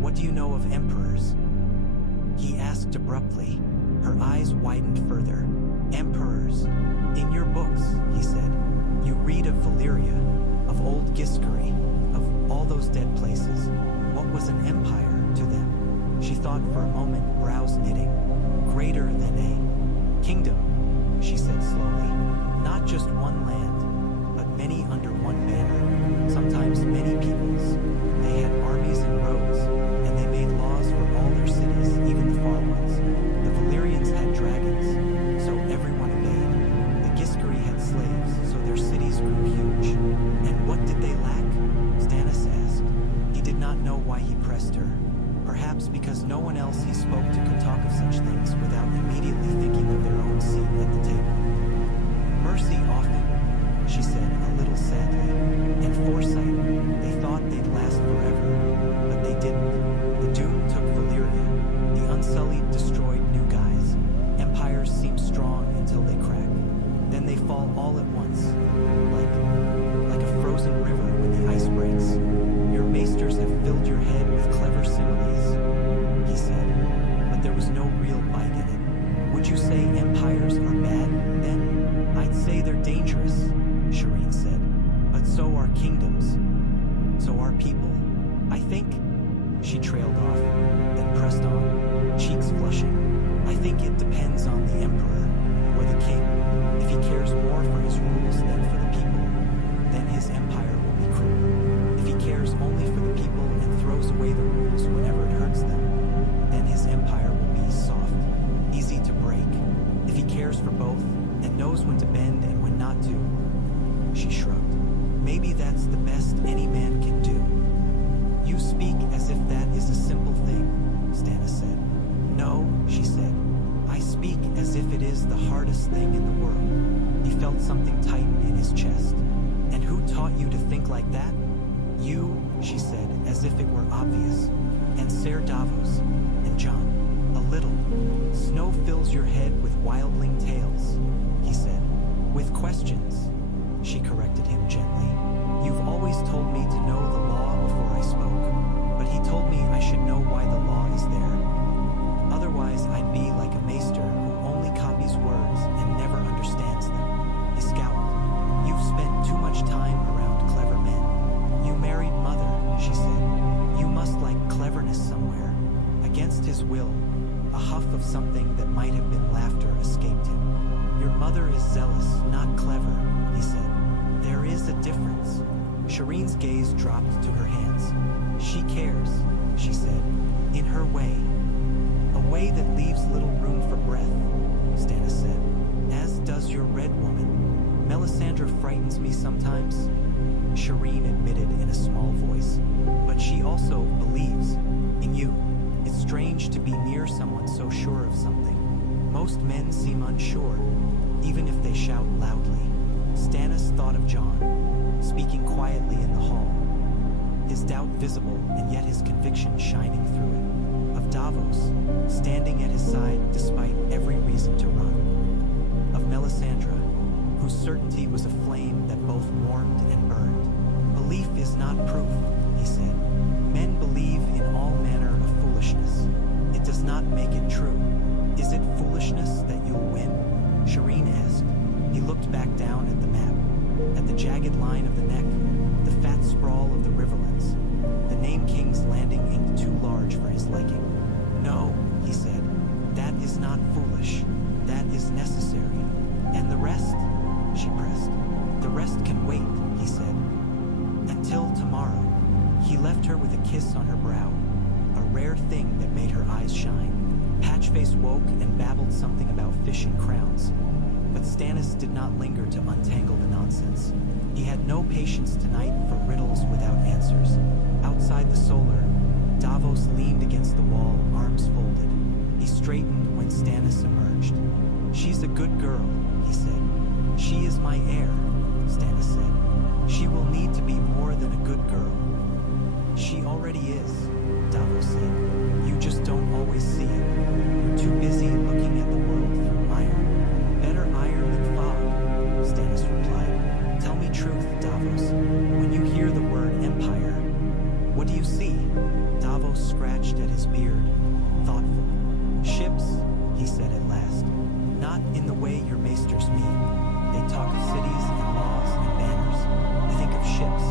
What do you know of emperors? He asked abruptly. Her eyes widened further. Emperors. In your books, he said, you read of Valyria, of old Giscari, of all those dead places. What was an empire to them? She thought for a moment, brows knitting. Greater than a kingdom, she said slowly. Not just one land, but many under one banner. Sometimes many peoples. They had armies and roads, and they made laws for all their cities, even the far ones. The Valyrians had dragons, so everyone obeyed. The Giscari had slaves, so their cities grew huge. And what did they lack? Stannis asked. He did not know why he pressed her. Perhaps because no one else he spoke to could talk of such things without immediately thinking of their own seat at the table. Mercy often, she said a little sadly, and foresight, they thought they'd last forever. think it depends on the emperor or the king. If he cares more for his rules than for the people, then his empire will be cruel. If he cares only for the people and throws away the rules whenever it hurts them, then his empire will be soft, easy to break. If he cares for both and knows when to bend and when not to, she shrugged. Maybe that's the best any man can do. You speak as if that is a simple thing, Stannis said. No, she said. I speak as if it is the hardest thing in the world. He felt something tighten in his chest. And who taught you to think like that? You, she said, as if it were obvious. And Ser Davos, and Jon. A little. Snow fills your head with wildling tales, he said. With questions, she corrected him gently. You've always told me to know the law before I spoke, but he told me I should know why the law is there. Otherwise, I'd be like a maester who only copies words and never understands them. He scowled. You've spent too much time around clever men. You married mother, she said. You must like cleverness somewhere. Against his will, a huff of something that might have been laughter escaped him. Your mother is zealous, not clever, he said. There is a difference. Shireen's gaze dropped to her hands. She cares, she said, in her way. A way that leaves little room for breath, Stannis said. As does your red woman. Melisandre frightens me sometimes, Shireen admitted in a small voice. But she also believes in you. It's strange to be near someone so sure of something. Most men seem unsure, even if they shout loudly. Stannis thought of Jon, speaking quietly in the hall, his doubt visible and yet his conviction shining through it. Of Davos, standing at his side despite every reason to run. Of Melisandre, whose certainty was a flame that both warmed and burned. Belief is not proof, he said. Men believe in all manner of foolishness. It does not make it true. Is it foolishness that you'll win? Shireen asked. He looked back down at the map, at the jagged line of the neck, the fat sprawl of the riverlands, the Name King's landing inked too large for his liking. No, he said, that is not foolish. That is necessary. And the rest? She pressed. The rest can wait, he said. Until tomorrow. He left her with a kiss on her brow, a rare thing that made her eyes shine. Patchface woke and babbled something about fish and crowns. But Stannis did not linger to untangle the nonsense. He had no patience tonight for riddles without answers. Outside the solar, Davos leaned against the wall, arms folded. He straightened when Stannis emerged. She's a good girl, he said. She is my heir, Stannis said. She will need to be more than a good girl. She already is, Davos said. You just don't always see it. You're too busy looking at the world through iron. Better iron than fog, Stannis replied. Tell me truth, Davos. When you hear the word empire, what do you see? Davos scratched at his beard, thoughtful. Ships, he said at last. Not in the way your maesters mean. They talk of cities and laws and banners. I think of ships,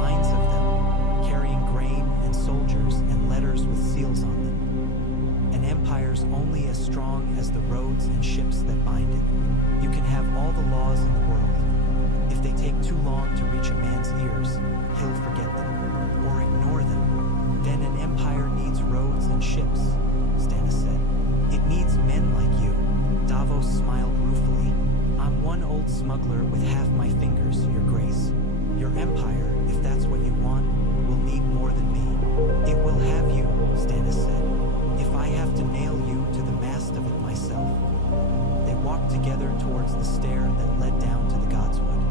lines of them, carrying grain and soldiers and letters with seals on them. An empire's only as strong as the roads and ships that bind it. You can have all the laws in the world. If they take too long to reach a man's ears, he'll forget them, or ignore them. Then an empire needs roads and ships, Stannis said. It needs men like you. Davos smiled ruefully. I'm one old smuggler with half my fingers, your grace. Your empire, if that's what you want, will need more than me. It will have you, Stannis said, if I have to nail you to the mast of it myself. They walked together towards the stair that led down to the Godswood.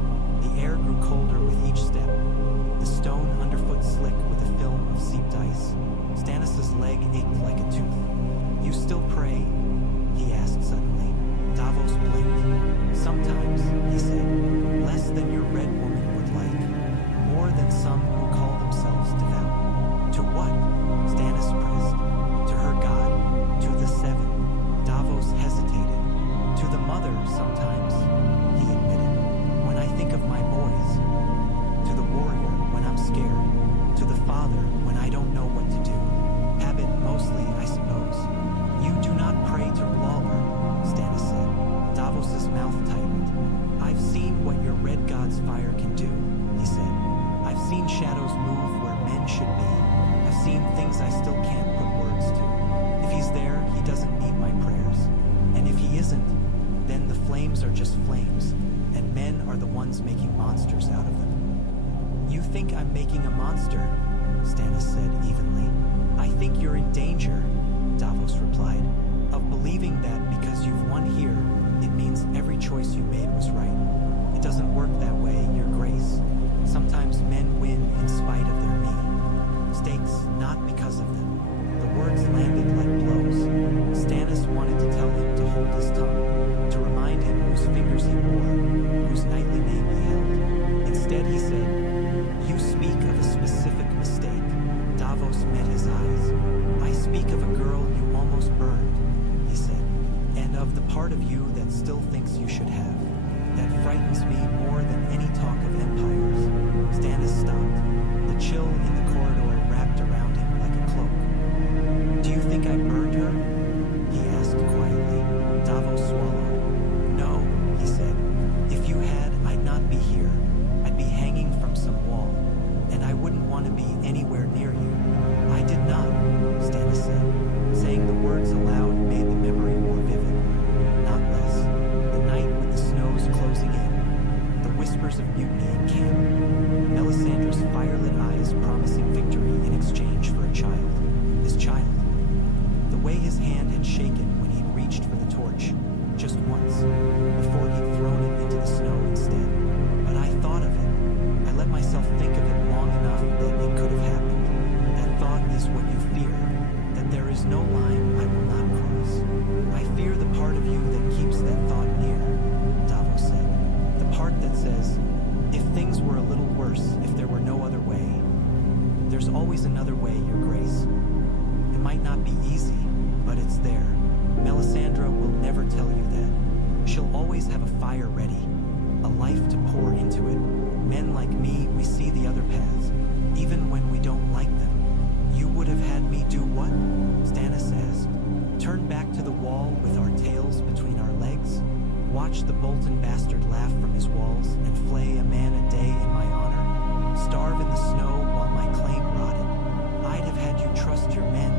The air grew colder with each step, the stone underfoot slick with a film of seeped ice. Stannis' leg ached like a tooth. You still pray? He asked suddenly. Davos blinked. Sometimes, he said, less than your red woman would like, more than some who call themselves devout. To what? Stannis pressed. To her god? To the seven? Davos hesitated. To the mother sometimes, he admitted. When I think of my boys. To the warrior when I'm scared. To the father when I don't know what to do. Habit mostly, I suppose. You do not pray to Lal, flames are just flames, and men are the ones making monsters out of them. You think I'm making a monster? Stannis said evenly. I think you're in danger, Davos replied, of believing that because you've won here, it means every choice you made was right. It doesn't work that way, Your Grace. Sometimes men win in spite of their mistakes, not because of them. The words landed like blows. Stannis wanted to tell him to hold his tongue, to remind him whose fingers he wore, whose knightly name he held. Instead he said, You speak of a specific mistake. Davos met his eyes. I speak of a girl you almost burned, he said, and of the part of you that still thinks you should have. That frightens me more than any talk of empires. Stannis stopped. The chill in the corridor wrapped around him like a cloak. Do you think I burned her? He asked quietly. Davos swallowed. No, he said. If you had, I'd not be here. I'd be hanging from some wall, and I wouldn't want to be anywhere near you. I did not, Stannis said. Saying the words aloud made the memory more vivid, not less. The night with the snows closing in, the whispers of mutiny in camp, Melisandre's firelit eyes promising victory in exchange for a child, his child. The way his hand had shaken when he'd reached for the torch, just once, before he'd thrown it into the snow instead. But I thought of it. I let myself think of it long enough that it could have happened. That thought is what you fear, that there is no line I will not cross. I fear the part of you that keeps that thought near, Davos said. The part that says, if things were a little worse, if there were no other way. There's always another way, Your Grace. It might not be easy, but it's there. Melisandre will never tell you that. She'll always have a fire ready, a life to pour into it. Men like me, we see the other paths, even when we don't like them. You would have had me do what? Stannis asked. Turn back to the wall with our tails between our legs? Watch the Bolton bastard laugh from his walls and flay a man a day in my honor? Starve in the snow while my claim rotted? I'd have had you trust your men,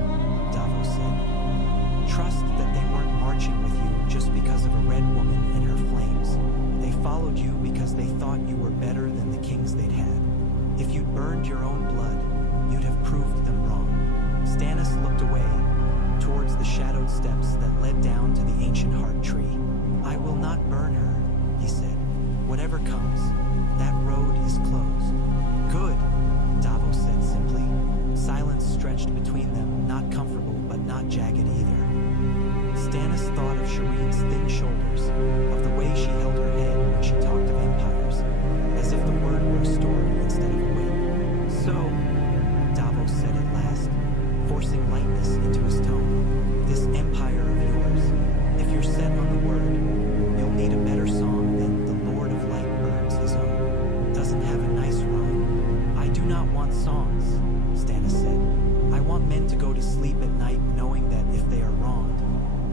Davos said. Trust that they weren't marching with you just because of a red woman and her flames. They followed you because they thought you were better than the kings they'd had. If you'd burned your own blood, you'd have proved them wrong. Stannis looked away, towards the shadowed steps that led down to the ancient heart tree. I will not burn her, he said. Whatever comes, that road is closed. Good, Davos said simply. Silence stretched between them, not comfortable but not jagged either. Stannis thought of Shireen's thin shoulders, of the way she held her head when she talked of empires, as if the word were a story instead of a weight. So, Davos said at last, forcing lightness into his tone, this empire of yours, if you're set on the word, you'll need a better song than the Lord of Light burns his own. Doesn't have a nice rhyme. I do not want songs, Stannis said. I want men to go to sleep at night knowing that if they are wronged,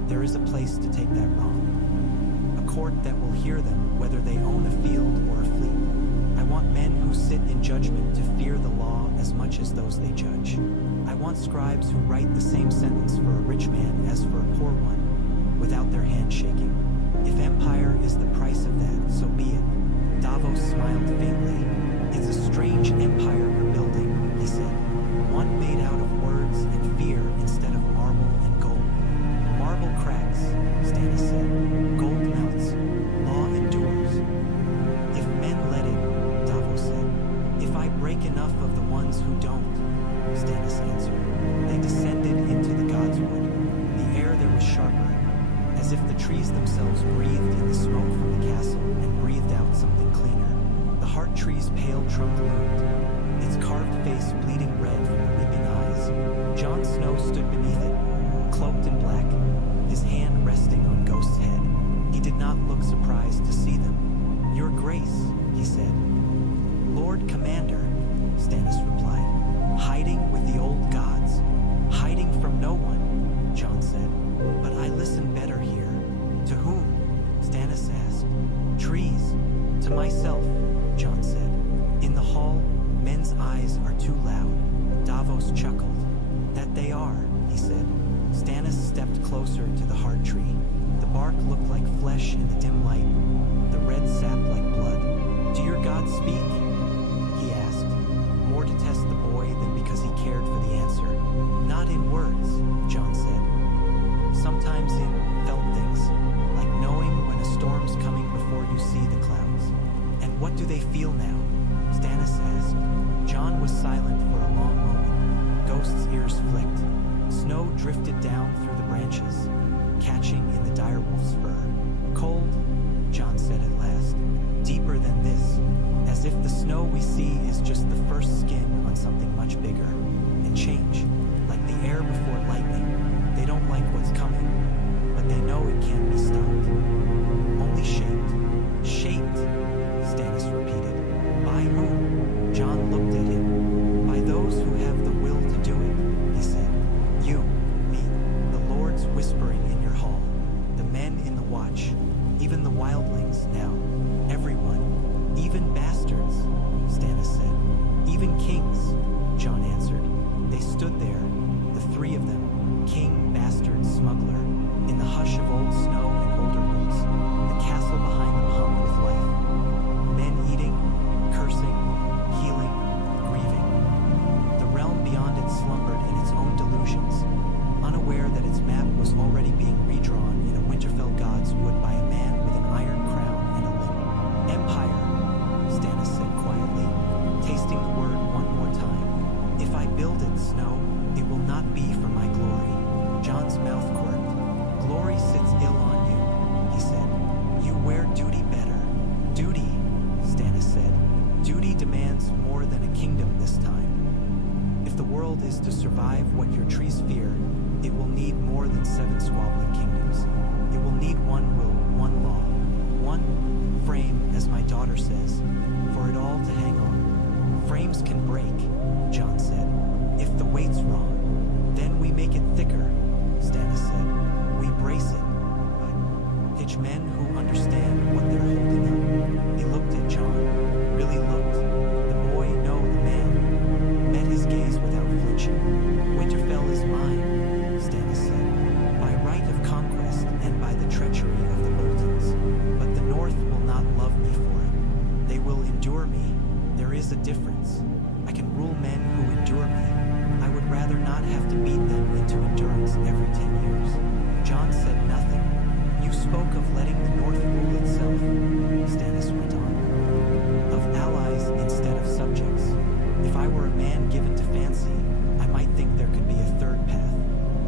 there is a place to take that wrong. A court that will hear them whether they own a field or a fleet. I want men who sit in judgment to fear the law as much as those they judge. I want scribes who write the same sentence for a rich man as for a poor one, without their hand shaking. If empire is the price of that, so be it. Davos smiled faintly. It's a strange empire you're building, he said. One made out of words and fear instead of marble and gold. Marble cracks, Stannis said. Gold melts. Law endures. If men let it, Davos said. If I break enough of the ones who don't, Stannis answered. They descended into the godswood. The air there was sharper, as if the trees themselves breathed in the smoke from the castle and breathed out something cleaner. The heart tree's pale trunk loomed, its carved face bleeding red from the weeping eyes. Jon Snow stood beneath it, cloaked in black, his hand resting on Ghost's head. He did not look surprised to see them. Your Grace, he said. Lord Commander, Stannis replied. Hiding with the old gods? Hiding from no one, Jon said. But I listen better here. To whom? Stannis asked. Trees. To myself, Jon said. In the hall, men's eyes are too loud. Davos chuckled. That they are, he said. Stannis stepped closer to the heart tree. The bark looked like flesh in the dim light, the red sap like blood. "Do your gods speak?" he asked, more to test the boy than because he cared for the answer. "Not in words," Jon said. "Sometimes in felt things, like knowing when a storm's coming before you see the clouds." "And what do they feel now?" Stannis asked. Jon was silent for a long moment. Ghost's ears flicked. Snow drifted down through the branches, catching in the direwolf's fur. "Cold," Jon said at last. "Deeper than this, as if the snow we see is just the first skin on something much bigger. And change, like the air before lightning. They don't like what's coming, but they know it can't be stopped. Only shaped." "Shaped," Stannis repeated. "By whom?" Jon looked at him. "By those who have the will to do it," he said. "You, me, the lords whispering in your hall, the men in the watch, even the wildlings now, everyone, even bastards," Stannis said. "Even kings," Jon answered. They stood there, the three of them, king, bastard, smuggler, in the hush of old snow and older roots. The castle behind them hummed with life. Men eating, cursing, healing, grieving. The realm beyond it slumbered in its own delusions, unaware that its map was already being redrawn in a Winterfell god's wood by a man with an iron crown and a limb. "Empire," Stannis said quietly, tasting the word one more time. "If I build it, Snow, it will not be for my glory." Jon's mouth quirked. "Glory sits ill on you," he said. "You wear duty better." "Duty," Stannis said. "Duty demands more than a kingdom this time. If the world is to survive what your trees fear, it will need more than 7 squabbling kingdoms. It will need one rule, one law, one frame, as my daughter says, for it all to hang on." "Frames can break," Jon said, "if the weight's wrong. Then we make it thicker," Stannis said. "We brace it, but pitch men who understand what they're holding up." He looked at Jon, really looked. The boy, no, the man, met his gaze without flinching. "Winterfell is mine," Stannis said, "by right of conquest and by the treachery of the Boltons. But the North will not love me for it. They will endure me. There is a difference. I can rule men who endure me. I would rather not have to beat them into endurance every 10 years." Jon said nothing. "You spoke of letting the North rule itself," Stannis went on. "Of allies instead of subjects. If I were a man given to fancy, I might think there could be a third path.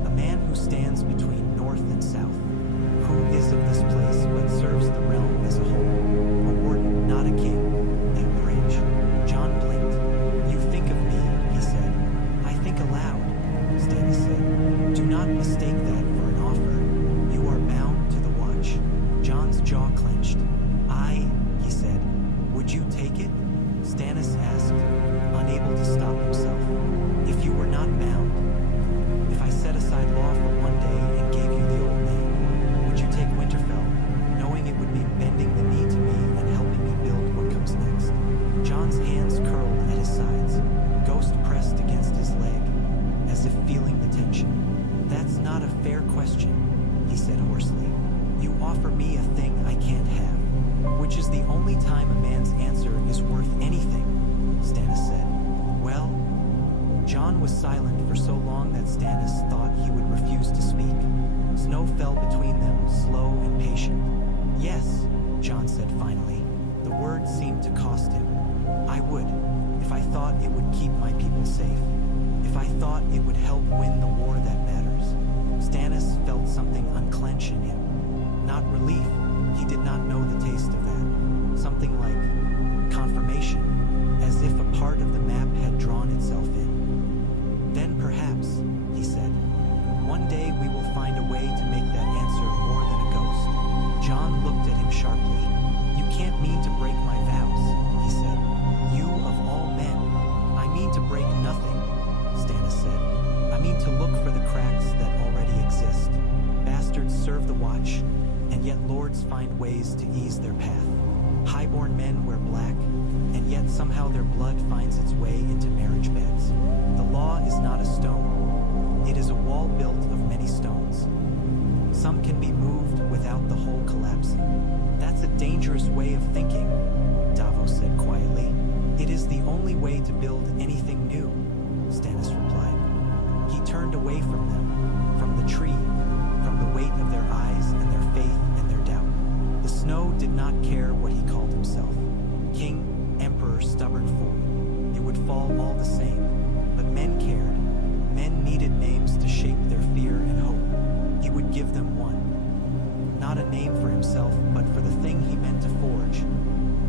A man who stands between North and South, who is of this place but serves the realm as a whole. A warden, not a king. That bridge." Jon blinked. "You think of me," he said. "I think aloud," Stannis said. "Do not mistake that for an offer. You are bound to the watch." Jon's jaw clenched. He said. "Would you take it?" Stannis asked, unable to stop himself. "If you were not bound, if I set aside law for one day and gave you the old name, would you take Winterfell, knowing it would mean bending the knee to me and helping me build what comes next?" Jon's hands curled at his sides. Ghost pressed against his leg, as if feeling the tension. "That's not a fair question," he said hoarsely. "You offer me a thing I can't have, which is the only time a man's answer is worth anything," Stannis said. "Well?" Jon was silent for so long that Stannis thought he would refuse to speak. Snow fell between them, slow and patient. "Yes," Jon said finally. The word seemed to cost him. "I would, if I thought it would keep my people safe. If I thought it would help win the war that matters." Stannis felt something unclench in him. Not relief, he did not know the taste of that. Something like confirmation, as if a part of the map had drawn itself in. "Then perhaps," he said, "one day we will find a way to make that answer more than a ghost." Jon looked at him sharply. "You can't mean to break my vows," he said. "You of all men." "I mean to break nothing," Stannis said. "I mean to look for the cracks that already exist. Bastards serve the watch, and yet lords find ways to ease their path. Highborn men wear black, and yet somehow their blood finds its way into marriage beds. The law is not a stone. It is a wall built of many stones. Some can be moved without without the whole collapsing. That's a dangerous way of thinking, Davos said quietly. It is the only way to build anything new, Stannis replied. He turned away from them, from the tree, from the weight of their eyes and their faith and their doubt. The snow did not care what he called himself. King, emperor, stubborn fool. It would fall all the same. But men cared. Men needed names to shape their fear and hope. He would give them one. Not a name for himself, but for the thing he meant to forge.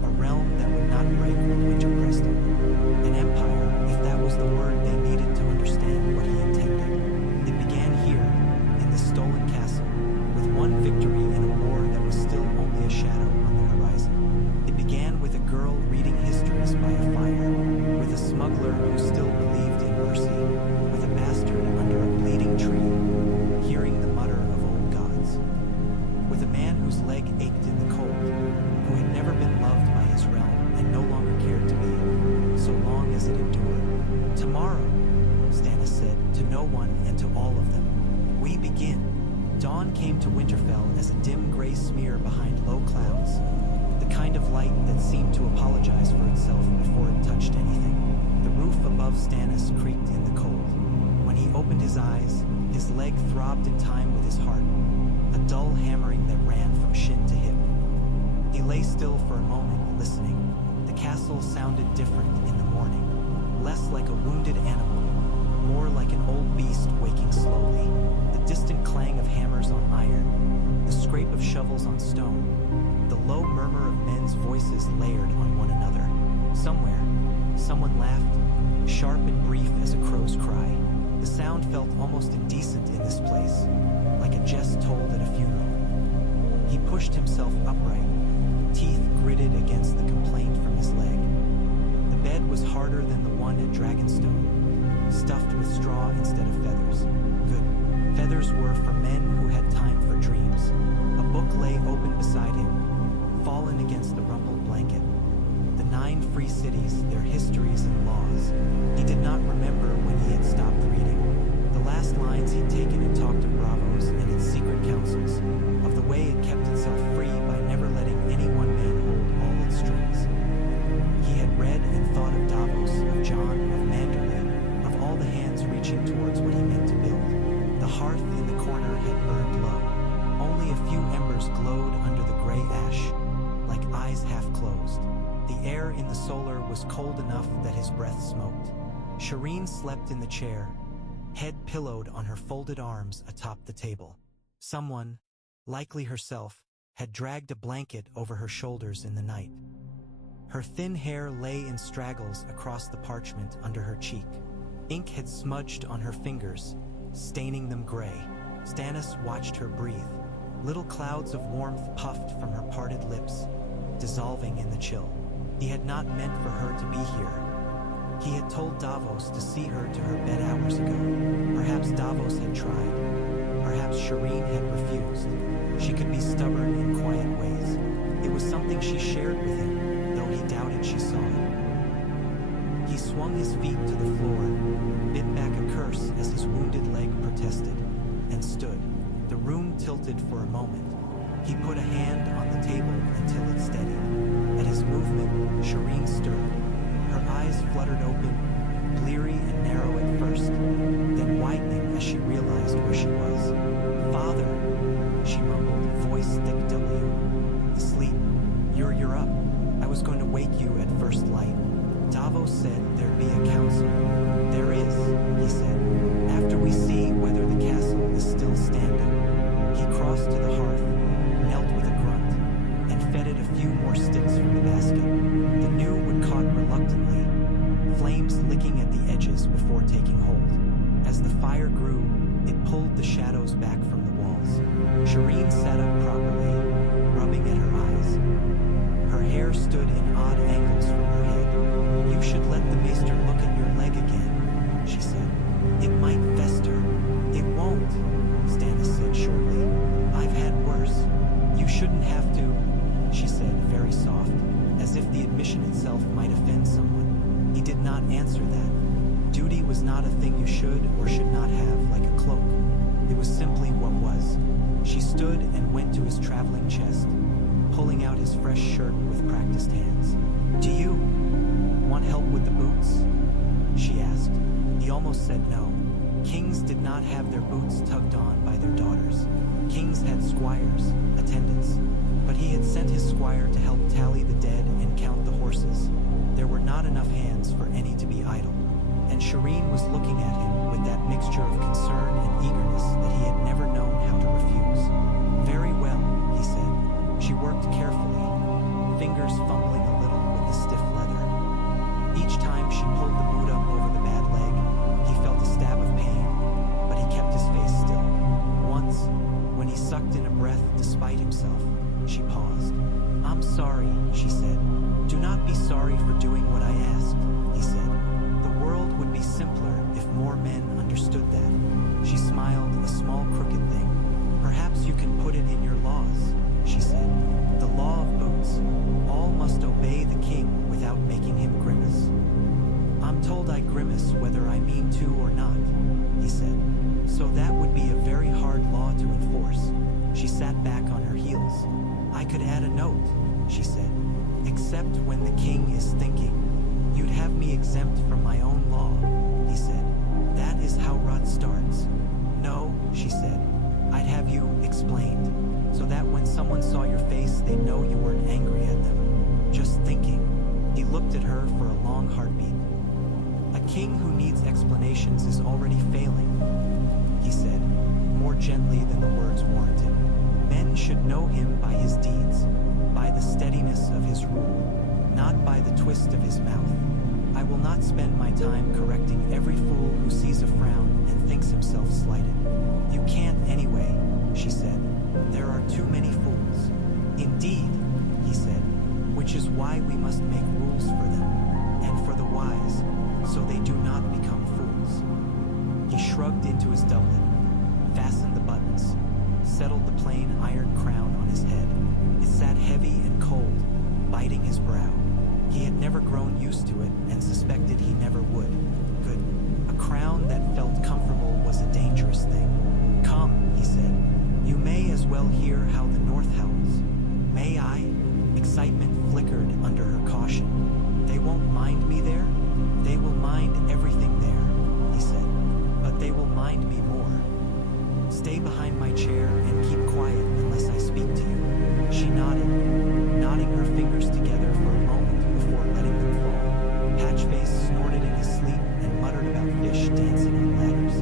A realm that would not break when winter pressed him. An empire, if that was the word they needed to understand what he intended. It began here, in the stolen castle, with one victory in a war that was still only a shadow on the horizon. It began with a girl reading histories by a fire, with a smuggler who still believed in mercy, with a bastard under a bleeding tree, hearing the mutter of old gods, with a man whose leg ached in the cold, who had never been loved by his realm and no longer cared to be, so long as it endured. Tomorrow, Stannis said, to no one and to all of them, we begin. Dawn came to Winterfell as a dim gray smear behind low clouds, the kind of light that seemed to apologize for itself before it touched anything. The roof above Stannis creaked in the cold. When he opened his eyes, his leg throbbed in time with his heart, a dull hammering that ran from shin to hip. He lay still for a moment, listening. The castle sounded different in the morning, less like a wounded animal, more like an old beast waking slowly. The distant clang of hammers on iron, the scrape of shovels on stone, the low murmur of men's voices layered on one another. Somewhere, someone laughed, sharp and brief as a crow's cry. The sound felt almost indecent in this place, like a jest told at a funeral. He pushed himself upright, teeth gritted against the complaint from his leg. The bed was harder than the one at Dragonstone, stuffed with straw instead of feathers. Good. Feathers were for men who had time for dreams. A book lay open beside him, fallen against the rumpled blanket. The 9 free cities, their histories and laws. He did not remember when he had stopped reading. The last lines he'd taken and talked of Braavos and its secret councils, of the way it kept itself free by never letting any one man hold all its strings. He had read and thought of Davos, of Jon, of Manderley, of all the hands reaching towards what he meant to build. The hearth in the corner had burned low. Only a few embers glowed under the gray ash, like eyes half closed. The air in the solar was cold enough that his breath smoked. Shireen slept in the chair, head pillowed on her folded arms atop the table. Someone, likely herself, had dragged a blanket over her shoulders in the night. Her thin hair lay in straggles across the parchment under her cheek. Ink had smudged on her fingers, staining them gray. Stannis watched her breathe. Little clouds of warmth puffed from her parted lips, dissolving in the chill. He had not meant for her to be here. He had told Davos to see her to her bed hours ago. Perhaps Davos had tried. Perhaps Shireen had refused. She could be stubborn in quiet ways. It was something she shared with him, though he doubted she saw it. He swung his feet to the floor, bit back a curse as his wounded leg protested, and stood. The room tilted for a moment. He put a hand on the table until it steadied. At his movement, Shireen stirred. Her eyes fluttered open, bleary and narrow at first, then widening as she realized where she was. "Father," she mumbled, voice thick W. "Sleep. You're up. I was going to wake you at first light." Davos said there'd be a council. "There is," he said, "after we see whether the castle is still standing." He crossed to the hearth, knelt with a grunt, and fed it a few more sticks from the basket. The new wood caught reluctantly, flames licking at the edges before taking hold. As the fire grew, it pulled the shadows back from the walls. Shireen sat up properly, rubbing at her eyes. Her hair stood in odd angles from her head. "You should let the maester look at your leg again," she said. "It might fester." "It won't," Stannis said shortly. "I've had worse." "You shouldn't have to," she said, very soft, as if the admission itself might offend someone. He did not answer that. Duty was not a thing you should or should not have like a cloak. It was simply what was. She stood and went to his traveling chest, pulling out his fresh shirt with practiced hands. "Do you want help with the boots?" she asked. He almost said no. Kings did not have their boots tugged on by their daughters. Kings had squires, attendants. But he had sent his squire to help tally the dead and count the horses. There were not enough hands for any to be idle. And Shireen was looking at him with that mixture of concern and eagerness that he had never known how to refuse. "Very well," he said. She worked carefully, fingers fumbling a little with the stiff leather. Each time she pulled the boot up over the bad leg, he felt a stab of pain, but he kept his face still. Once, when he sucked in a breath despite himself, she paused. "I'm sorry," she said. "Do not be sorry for doing what I asked," he said. "The world would be simpler if more men understood that." She smiled, a small crooked thing. "Perhaps you can put it in your laws," she said. "The law of boots. All must obey the king without making him grimace." "I'm told I grimace whether I mean to or not," he said. "So that would be a very hard law to enforce." She sat back on her heels. "I could add a note," she said. "Except when the king is thinking. You'd have me exempt from my own law," he said. "That is how rot starts." "No," she said. "I'd have you explained, so that when someone saw your face, they'd know you weren't angry at them. Just thinking." He looked at her for a long heartbeat. "A king who needs explanations is already failing," he said, more gently than the words warranted. "Men should know him by his deeds, by the steadiness of his rule, not by the twist of his mouth. I will not spend my time correcting every fool who sees a frown and thinks himself slighted." "You can't anyway," she said. "There are too many fools." "Indeed," he said, "which is why we must make rules for them, and for the wise, so they do not become fools." He shrugged into his doublet, fastened the buttons, settled the plain iron crown on his head. It sat heavy and cold, biting his brow. He had never grown used to it and suspected he never would. Good. A crown that felt comfortable was a dangerous thing. "Come," he said. "You may as well hear how the north howls." "May I?" Excitement flickered under her caution. "They won't mind me there?" "They will mind everything there," he said. "But they will mind me more. Stay behind my chair and keep quiet unless I speak to you." She nodded, knotting her fingers together for a moment before letting them fall. Patchface snorted in his sleep and muttered about fish dancing on ladders.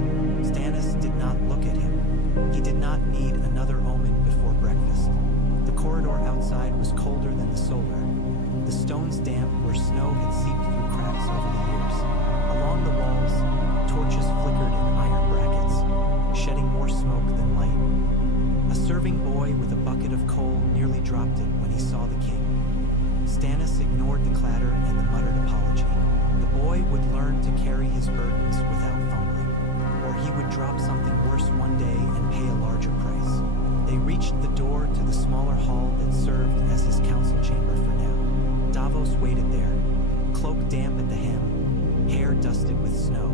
Stannis did not look at him. He did not need another omen before breakfast. The corridor outside was colder than the solar. The stones damp where snow had seeped through cracks over the years. Along the walls, torches flickered in iron brackets, shedding more smoke than light. A serving boy with a bucket of coal nearly dropped it when he saw the king. Stannis ignored the clatter and the muttered apology. The boy would learn to carry his burdens without fumbling, or he would drop something worse one day and pay a larger price. They reached the door to the smaller hall that served as his council chamber for now. Davos waited there, cloak damp at the hem, hair dusted with snow.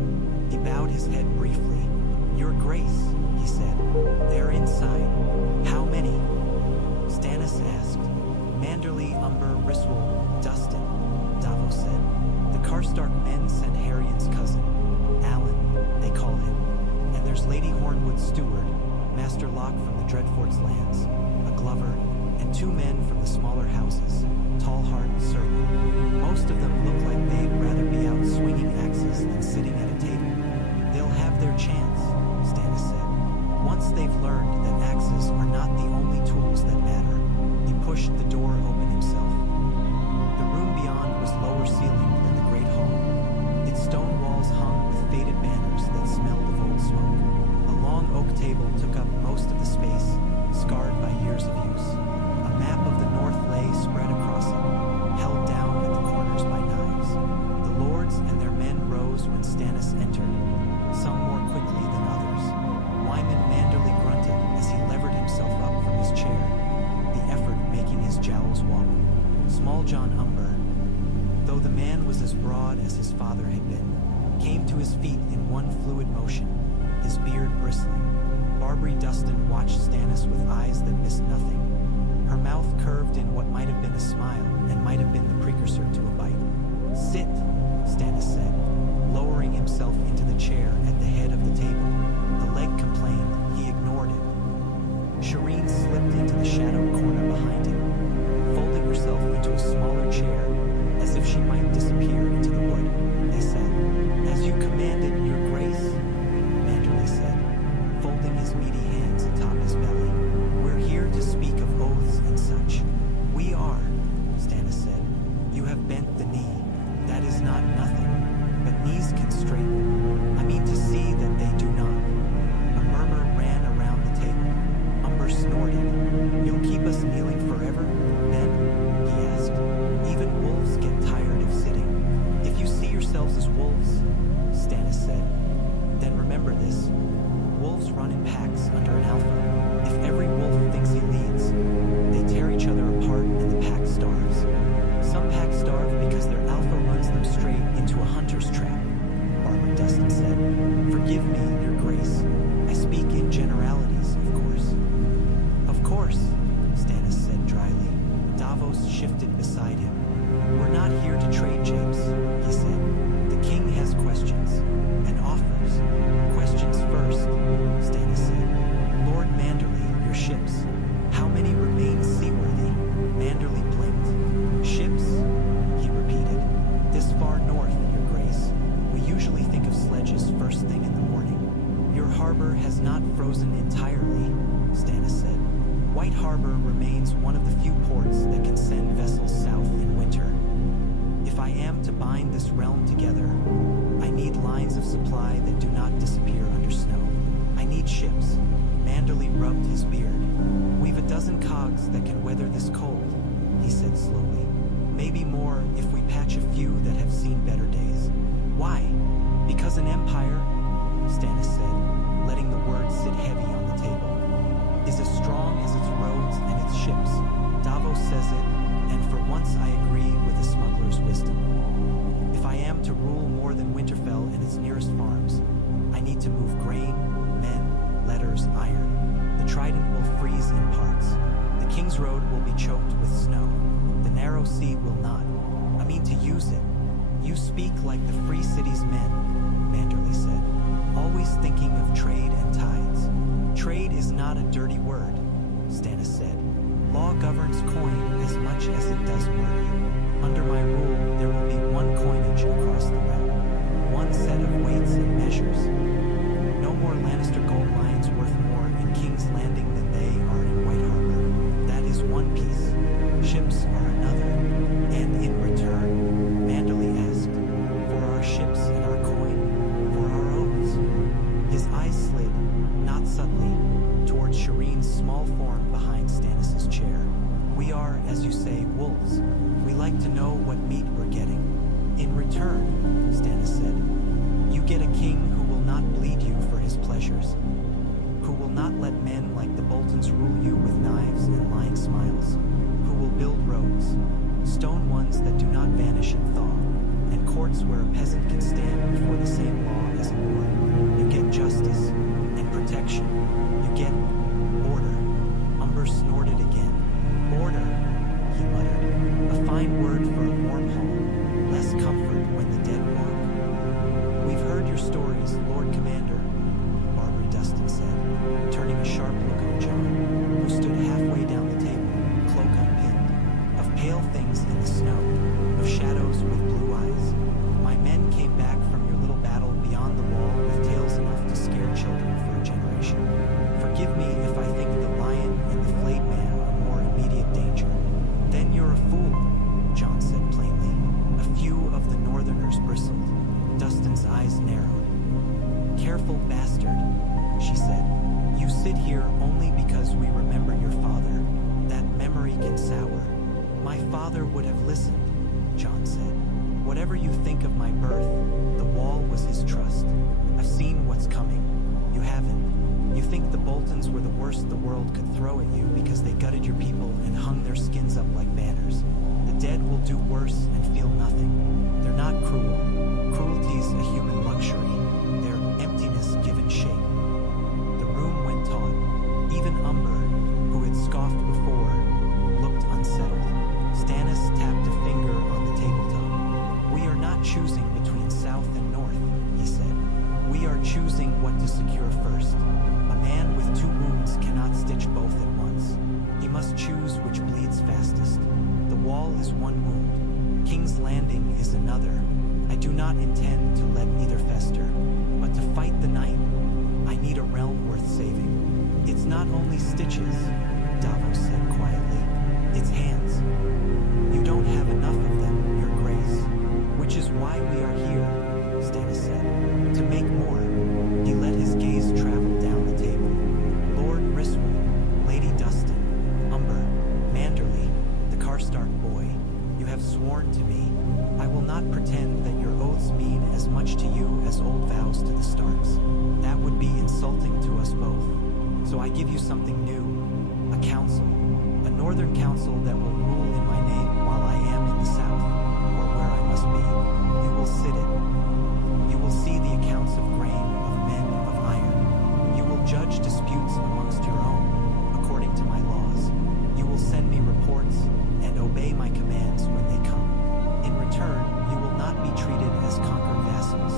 He bowed his head briefly. "Your Grace," he said. "They're inside." "How many?" Stannis asked. "Manderly, Umber, Ryswell, Dustin," Davos said. "The Karstark men sent Harrion's cousin, Alan, they call him. And there's Lady Hornwood's steward, Master Locke from the Dreadfort's lands, a Glover, and 2 men from the smaller houses, Tallheart and Serpent. Most of them look like they'd rather be out swinging axes than sitting at a table. They'll have their chance," Stannis said. "Once they've learned that axes are not the only tools that matter." He pushed the door open himself. The room beyond was lower ceilinged than the great hall. Its stone walls hung with faded banners that smelled of old smoke. A long oak table took up most of the space, scarred by years of use. A map of the north lay spread across it, held down at the corners by knives. The lords and their men rose when Stannis entered, some more quickly than others. Wyman Manderly grunted as he levered himself up from his chair, the effort making his jowls wobble. Small John Umber, though the man was as broad as his father had been, came to his feet in one fluid motion, his beard bristling. Barbary Dustin watched Stannis with eyes that missed nothing. Her mouth curved in what might have been a smile and might have been the precursor to a bite. "Sit," Stannis said, lowering himself into the chair at the head of the table. The leg complained, he ignored it. Shireen slipped into the shadowed corner behind him, folding herself into a smaller chair, as if she might disappear into the wood. They sat. "As you commanded, your grace," Manderley said, folding his meaty hands atop his belly. "We're here to speak of oaths and such." "We are," Stannis said. "You have bent the knee. That is not nothing, but knees can straighten. I mean to see that they do not." A murmur ran around the table. Umber snorted. "You'll keep us kneeling forever, then?" he asked. "Even wolves get tired of sitting." "If you see yourselves as wolves," Stannis said, "then remember this. Wolves run in packs under an alpha. If every wolf thinks he leads, they tear each other apart and the pack starves. Some packs starve because their alpha runs them straight into a hunter's trap," Barbara Dustin said. "Forgive me, your grace. I speak in generalities, of course." "Of course," Stannis said dryly. Davos shifted beside him. "We're not here to trade, James," he said. "The king has questions and offers." "Questions first," Stannis said. "Lord Manderley, your ships. How many remain seaworthy?" Manderley blinked. "Ships?" he repeated. "This far north, your grace. We usually think of sledges first thing in the morning." "Your harbor has not frozen entirely," Stannis said. "White Harbor remains one of the few ports that can send vessels south in winter. If I am to bind this realm together, I need lines of supply that do not disappear under snow. I need ships." Manderley rubbed his beard. "We've a dozen cogs that can weather this cold," he said slowly. "Maybe more if we patch a few that have seen better days." "Why? Because an empire," Stannis said, letting the words sit heavy on the table, "is as strong as its roads and its ships. Davos says it, and for once I agree with the smuggler's wisdom. If I am to rule more than Winterfell and its nearest farms, I need to move grain, men, letters, iron. The Trident will freeze in parts. The King's Road will be choked with snow. The Narrow Sea will not. I mean to use it." "You speak like the Free City's men," Manderley said, "always thinking of trade and tides." "Trade is not a dirty word," Stannis said. "Law governs coin as much as it does murder. Under my rule, there will be one coinage across the realm, one set of weights and measures. No more Lannister gold lions worth more in King's Landing than they are in White Harbor. That is one piece. Ships are another. And in return," Manderley asked, "for our ships and our coin, for our oaths." His eyes slid, not subtly, towards Shireen's small form behind Stannis' chair. "We are, as you say, wolves. We like to know what meat we're getting. In return," Stannis said, "you get a king who will not bleed you for his pleasures, who will not let men like the Boltons rule you with knives and lying smiles, who will build roads, stone ones that do not vanish in thaw, and courts where a peasant can stand before the same law as a lord. You get justice and protection. You get order." Umber snorted again. "Order," he muttered. "A fine word for a warm home, less comfort when the dead walk." "We've heard your stories, Lord Commander," Barbara Dustin said, turning a sharp look on Jon, who stood halfway down the table, cloak unpinned. "Of pale things in the snow, of shadows with blue eyes. My men came back from your little battle beyond the wall with tales enough to scare children for a generation. Forgive me if I think the lion and the flayed man are more immediate danger." "Then you're a fool," Jon said plainly. A few of the Northerners bristled. Dustin's eyes narrowed. "Careful bastard," she said. "You sit here only because we remember your father. That memory can sour." "My father would have listened," Jon said. "Whatever you think of my birth, the wall was his trust. I've seen what's coming. You haven't. You think the Boltons were the worst the world could throw at you because they gutted your people and hung their skins up like banners. The dead will do worse and feel nothing. They're not cruel. Cruelty's a human luxury. They're emptiness given shape." The room went tall. secure first. A man with 2 wounds cannot stitch both at once. He must choose which bleeds fastest. The wall is 1 wound. King's Landing is another. I do not intend to let either fester. But to fight the night, I need a realm worth saving. It's not only stitches, Davos said quietly. It's hands. You don't have enough of them, Your Grace. Which is why we are here, Stannis said. To make more. He let his gaze travel down the table. Lord Ryswood, Lady Dustin, Umber, Manderley, the Karstark boy, you have sworn to me. I will not pretend that your oaths mean as much to you as old vows to the Starks. That would be insulting to us both. So I give you something new, a council, a northern council that will rule in my name while I am in the south, or where I must be. You will sit it. You will see the accounts of grain, of men, of iron. You will judge disputes amongst your own, according to my laws. You will send me reports and obey my commands when they come. In return, you will not be treated as conquered vassals,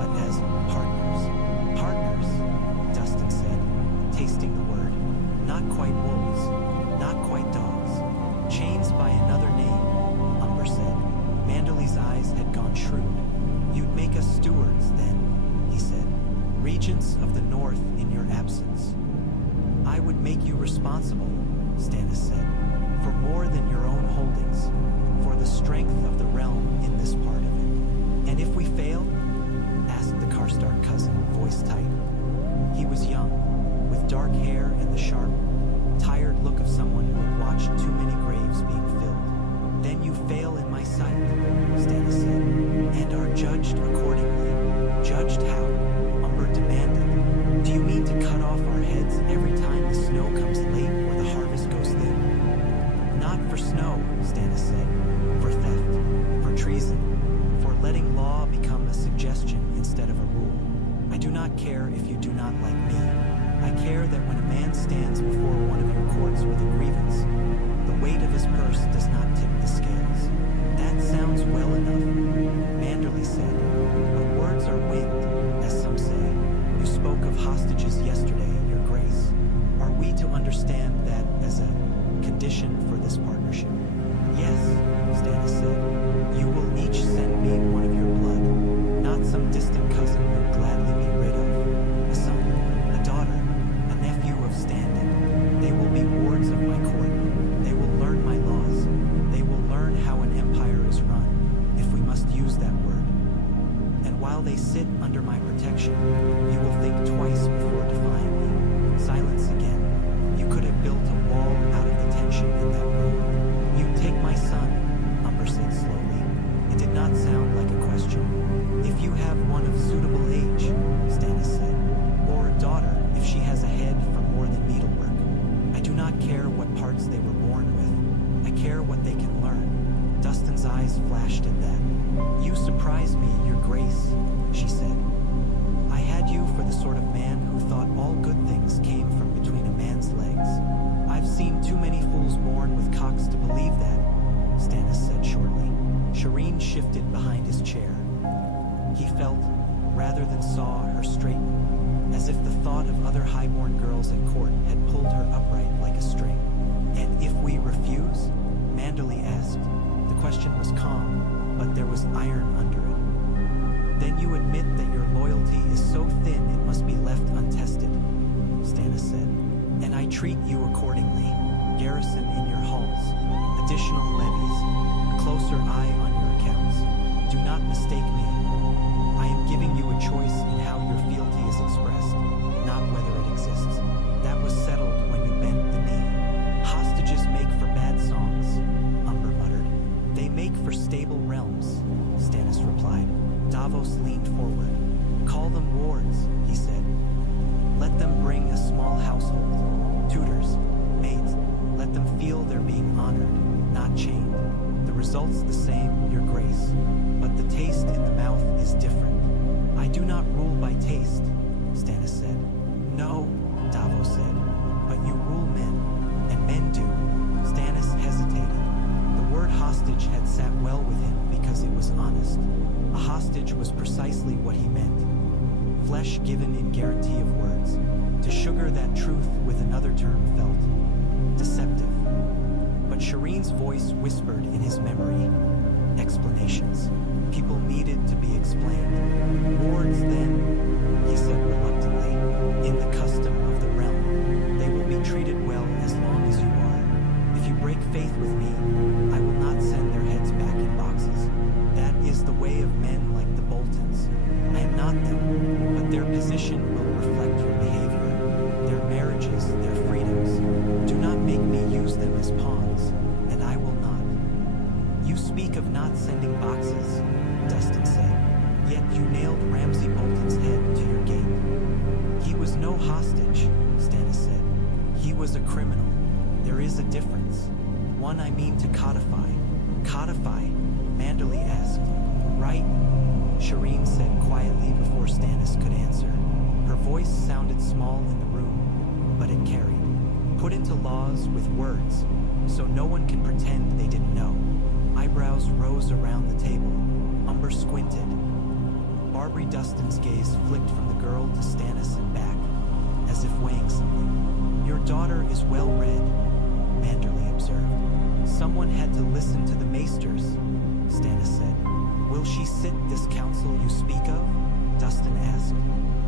but as partners. Partners, Dustin said, tasting the word. Not quite wolves, not quite dogs. Chains by another name, Umber said. Manderley's eyes had gone shrewd. You'd make us stewards then, he said. Regents of the North in your absence. I would make you responsible, Stannis said, for more than your own holdings, for the strength of the realm in this part of it. And if we fail? Asked the Karstark cousin, voice tight. He was young, with dark hair and the sharp, tired look of someone who had watched too many graves being filled. Then you fail in my sight, Stannis said, and are judged accordingly. Judged how? Umber demanded. Do you mean to cut off our heads every time the snow comes late or the harvest goes thin? Not for snow, Stannis said. For theft, for treason, for letting law become a suggestion instead of a rule. I do not care if you do not like me. I care that when a man stands before one of your courts with a grievance, the weight of his purse does not tip the scales. That sounds well enough, Manderley said, but words are wind, as some say. You spoke of hostages yesterday, Your Grace. Are we to understand that as a condition for this partnership? Yes, Stannis said. You will each send me one of your blood, not some distant cousin you'd gladly be rid of. A son, a daughter, a nephew of standing. They will be wards of my court. They will learn my laws. They will learn how an empire is run, if we must use that word. And while they sit under my protection, you will think twice before defying me. Silence again. You could have built a wall out of the tension in that room. You take my son, Umber said slowly. It did not sound like a question. If you have one of suitable age, Stannis said, or a daughter if she has a head for more than needlework. I do not care what parts they were born with. I care what they can learn. Dustin's eyes flashed at that. You surprise me, Your Grace, she said. I had you for the sort of man who thought all good things came from between a man's legs. I've seen too many fools born with cocks to believe that, Stannis said shortly. Shireen shifted behind his chair. He felt, rather than saw, her straighten, as if the thought of other highborn girls at court had pulled her upright like a string. And if we refuse? Manderley asked. The question was calm, but there was iron under it. Then you admit that your loyalty is so thin it must be left untested, Stannis said. And I treat you accordingly. Garrison in your halls, additional levies, a closer eye on your accounts. Do not mistake me. I am giving you a choice in how your fealty is expressed, not whether it exists. That was settled when you bent the knee. Hostages make for bad songs, Umber muttered. They make for stable realms, Stannis replied. Davos leaned forward. Call them wards, he said. Let them bring a small household, tutors, maids. Let them feel they're being honored, not chained. The result's the same, Your Grace, but the taste in the mouth is different. I do not rule by taste, Stannis said. No, Davos said, but you rule men, and men do. Stannis hesitated. The word hostage had sat well with him because it was honest. A hostage was precisely what he meant. flesh given in guarantee of words, to sugar that truth with another term felt deceptive. But Shireen's voice whispered in his memory, explanations. People needed to be explained. Wards then, he said reluctantly, in the custom of the realm, they will be treated well as long as you are. If you break faith with me, I will not send their heads back in boxes. That is the way of men like the Boltons. I am not them, but their position will reflect your behavior, their marriages, their freedoms. Do not make me use them as pawns, and I will not. You speak of not sending boxes, Dustin said, yet you nailed Ramsay Bolton's head to your gate. He was no hostage, Stannis said. He was a criminal. There is a difference. One I mean to codify. Codify? Manderley asked. Right? Shireen said quietly before Stannis could answer. Her voice sounded small in the room, but it carried. Put into laws with words, so no one can pretend they didn't know. Eyebrows rose around the table. Umber squinted. Barbary Dustin's gaze flicked from the girl to Stannis and back, as if weighing something. Your daughter is well read, Manderley observed. Someone had to listen to the maesters, Stannis said. Will she sit this council you speak of? Dustin asked.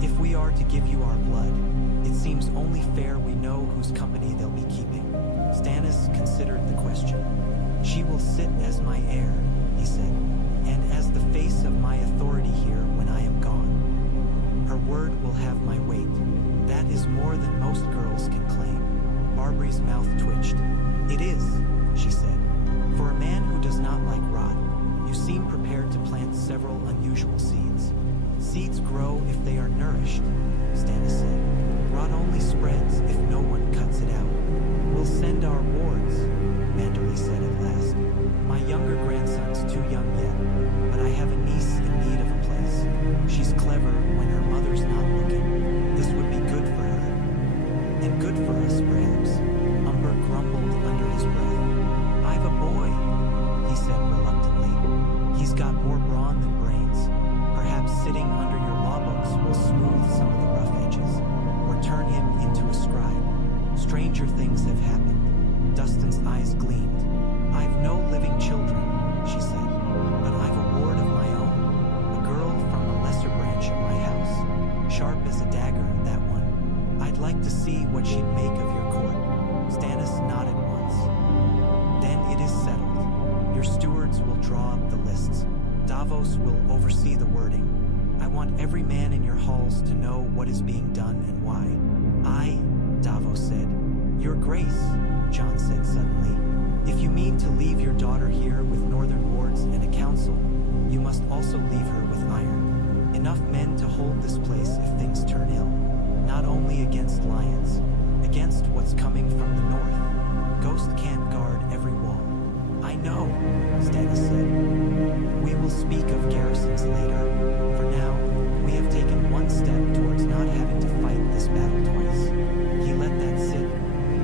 If we are to give you our blood, it seems only fair we know whose company they'll be keeping. Stannis considered the question. She will sit as my heir, he said, and as the face of my authority here when I am gone. Her word will have my weight. That is more than most girls can claim. Barbary's mouth twitched. It is, she said. For a man who does not like rot, you seem prepared to plant several unusual seeds. Seeds grow if they are nourished, Stannis said. Rot only spreads if no one cuts it out. We'll send our wards, Manderley said at last. My younger grandson's too young yet, but I have a niece in need of a place. She's clever when her mother's not looking. This would be good for her. And good for us, perhaps. Umber grumbled under his breath. I've a boy, he said reluctantly. He's got more brawn than brains. Perhaps sitting under your law books will smooth some of the rough edges, or turn him into a scribe. Stranger things have happened. Dustin's eyes gleamed. I've no living children, she said, but I've a ward of my own, a girl from a lesser branch of my house. Sharp as a dagger, that one. I'd like to see what she'd make of your court. Stannis nodded once. Then it is settled. Your stewards will draw up the lists. Davos will oversee the wording. I want every man in your halls to know what is being done and why. Davos said. Your Grace, Jon said suddenly. If you mean to leave your daughter here with northern wards and a council, you must also leave her with iron. Enough men to hold this place if things turn ill. Not only against lions, against what's coming from the north. Ghost can't guard every wall. I know, Stannis said. We will speak of garrisons later. For now, we have taken one step towards not having to fight this battle twice. He let that sit,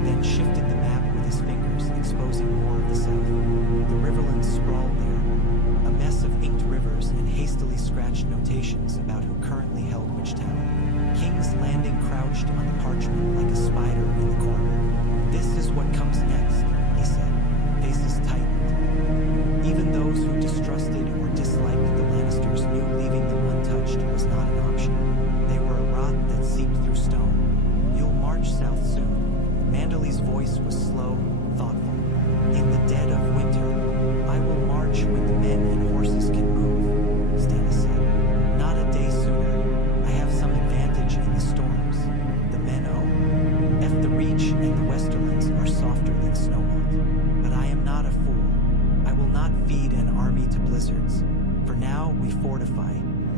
then shifted the map with his fingers, exposing more of the south. The riverlands sprawled there, a mess of inked rivers and hastily scratched notations about who currently held which town. King's Landing crouched on the parchment like a spider in the corner. This is what comes next, he said, faces tightened. Even those who distrusted or disliked the Lannisters knew leaving them untouched was not an option. They were a rot that seeped through stone. You'll march south soon. Manderley's voice was slow, thoughtful. In the dead of winter, I will march when the men and horses can move, Stannis said. Not a day sooner. I have some advantage in the storms. The men own. The Reach and the Westerlands are softer than Snowmont. But I am not a fool. I will not feed an army to blizzards. For now, we fortify.